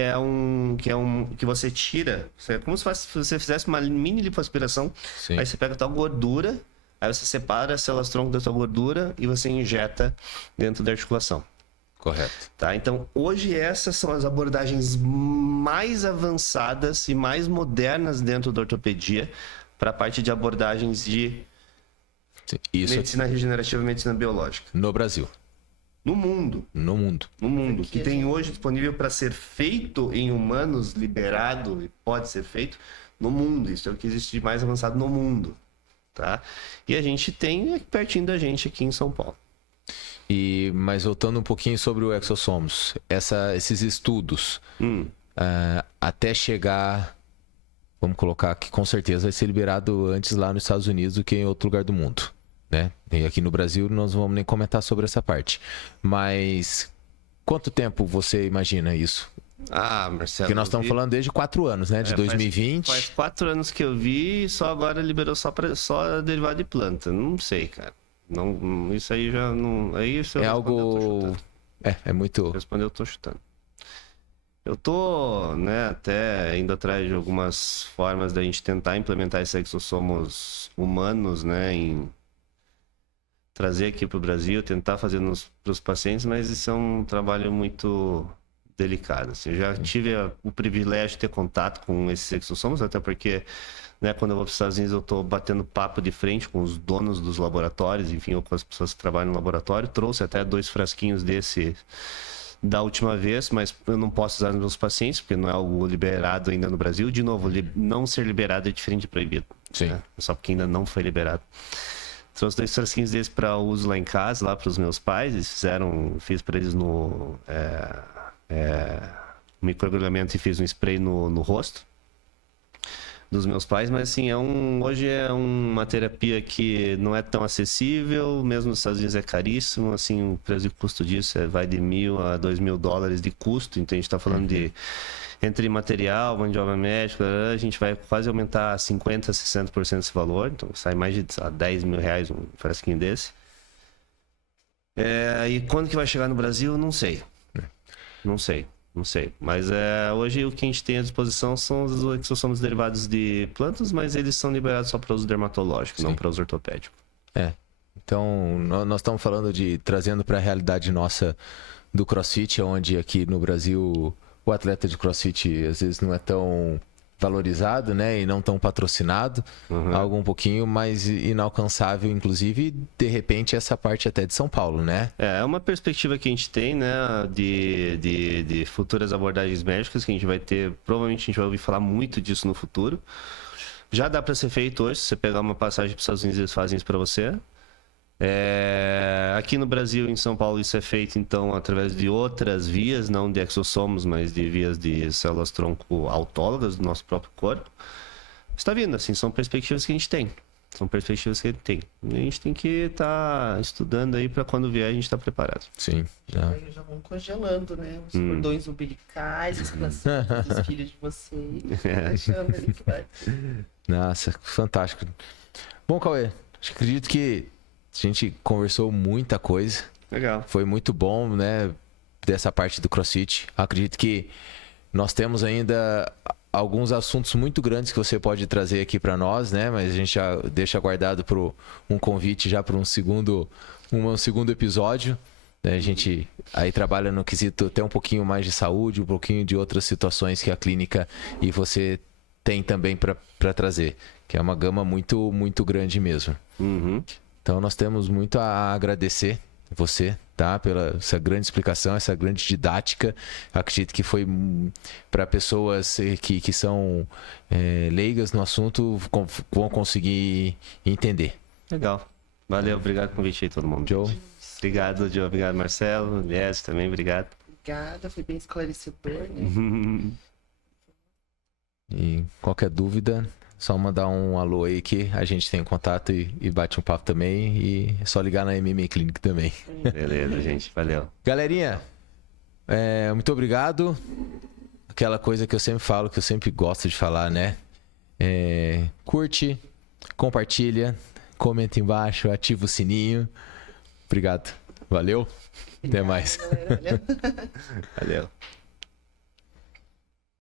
você tira, é como se você fizesse uma mini lipoaspiração. Sim. Aí você pega a tua gordura, aí você separa as células tronco da tua gordura e você injeta dentro da articulação. Correto. Tá? Então, hoje essas são as abordagens mais avançadas e mais modernas dentro da ortopedia para a parte de abordagens de medicina regenerativa e medicina biológica. No Brasil. No mundo. No mundo. No mundo. Que tem hoje disponível para ser feito em humanos, liberado e pode ser feito no mundo. Isso é o que existe de mais avançado no mundo. Tá? E a gente tem pertinho da gente aqui em São Paulo. Mas voltando um pouquinho sobre o Exossomos, esses estudos, até chegar, vamos colocar que com certeza vai ser liberado antes lá nos Estados Unidos do que em outro lugar do mundo, né? E aqui no Brasil nós não vamos nem comentar sobre essa parte. Mas quanto tempo você imagina isso? Marcelo. Porque nós estamos falando desde 4 anos, né? De 2020. Faz 4 anos que eu vi, só agora liberou só derivado de planta. Não sei, cara. Não, isso aí já não. Aí isso é algo. É muito. Respondeu, eu tô chutando. Eu tô, né, até indo atrás de algumas formas da gente tentar implementar esses exossomos humanos, né, em trazer aqui pro Brasil, tentar fazer pros pacientes, mas isso é um trabalho muito delicado. Assim, eu já tive o privilégio de ter contato com esses exossomos, até porque, né, quando eu vou para os Estados Unidos, eu estou batendo papo de frente com os donos dos laboratórios, enfim, ou com as pessoas que trabalham no laboratório. Trouxe até 2 frasquinhos desse da última vez, mas eu não posso usar nos meus pacientes, porque não é algo liberado ainda no Brasil. De novo, não ser liberado é diferente de proibido. Sim. Né? Só porque ainda não foi liberado. Trouxe 2 frasquinhos desses para uso lá em casa, lá para os meus pais. Eles fiz para eles no microagulhamento e fiz um spray no rosto dos meus pais, mas assim, hoje é uma terapia que não é tão acessível, mesmo nos Estados Unidos é caríssimo, assim, o preço de custo disso vai de $1.000 a $2.000 de custo, então a gente está falando de, entre material, mão de obra médica, a gente vai quase aumentar 50% a 60% esse valor, então sai mais de R$10 mil um frasquinho desse. E quando que vai chegar no Brasil? Não sei. Não sei, mas hoje o que a gente tem à disposição são os exossomos derivados de plantas, mas eles são liberados só para uso dermatológico, não para uso ortopédico. Então nós estamos falando trazendo para a realidade nossa do CrossFit, onde aqui no Brasil o atleta de CrossFit às vezes não é tão valorizado, né? E não tão patrocinado. Algo um pouquinho mais inalcançável, inclusive, de repente, essa parte até de São Paulo, né? É uma perspectiva que a gente tem, né? De futuras abordagens médicas que a gente vai ter. Provavelmente a gente vai ouvir falar muito disso no futuro. Já dá para ser feito hoje. Se você pegar uma passagem para os Estados Unidos, eles fazem isso para você. Aqui no Brasil, em São Paulo, isso é feito então através de outras vias, não de exossomos, mas de vias de células tronco autólogas do nosso próprio corpo. Está vindo, assim, são perspectivas que a gente tem. São perspectivas que a gente tem. E a gente tem que estar estudando aí para quando vier a gente estar preparado. Sim. Já vão congelando, né? Os cordões umbilicais, os placentas dos filhos de vocês. Achando ali que vai. Nossa, fantástico. Bom, Cauê, acredito que a gente conversou muita coisa. Legal. Foi muito bom, né? Dessa parte do CrossFit. Acredito que nós temos ainda alguns assuntos muito grandes que você pode trazer aqui para nós, né? Mas a gente já deixa guardado para um convite já para um segundo episódio. Né? A gente aí trabalha no quesito até um pouquinho mais de saúde, um pouquinho de outras situações que a clínica e você tem também para trazer, que é uma gama muito, muito grande mesmo. Então nós temos muito a agradecer você, tá? Pela essa grande explicação, essa grande didática. Acredito que foi para pessoas que são leigas no assunto, vão conseguir entender. Legal. Valeu, obrigado pelo convite aí todo mundo. Joe. Obrigado, Joe. Obrigado, Marcelo. Lies também, obrigado. Obrigada, foi bem esclarecedor, né? E qualquer dúvida, só mandar um alô aí que a gente tem contato e bate um papo também. E é só ligar na MMA Clinic também. Beleza, gente. Valeu. Galerinha, muito obrigado. Aquela coisa que eu sempre falo, que eu sempre gosto de falar, né? Curte, compartilha, comenta embaixo, ativa o sininho. Obrigado. Valeu. Até mais. Galera, valeu. Valeu.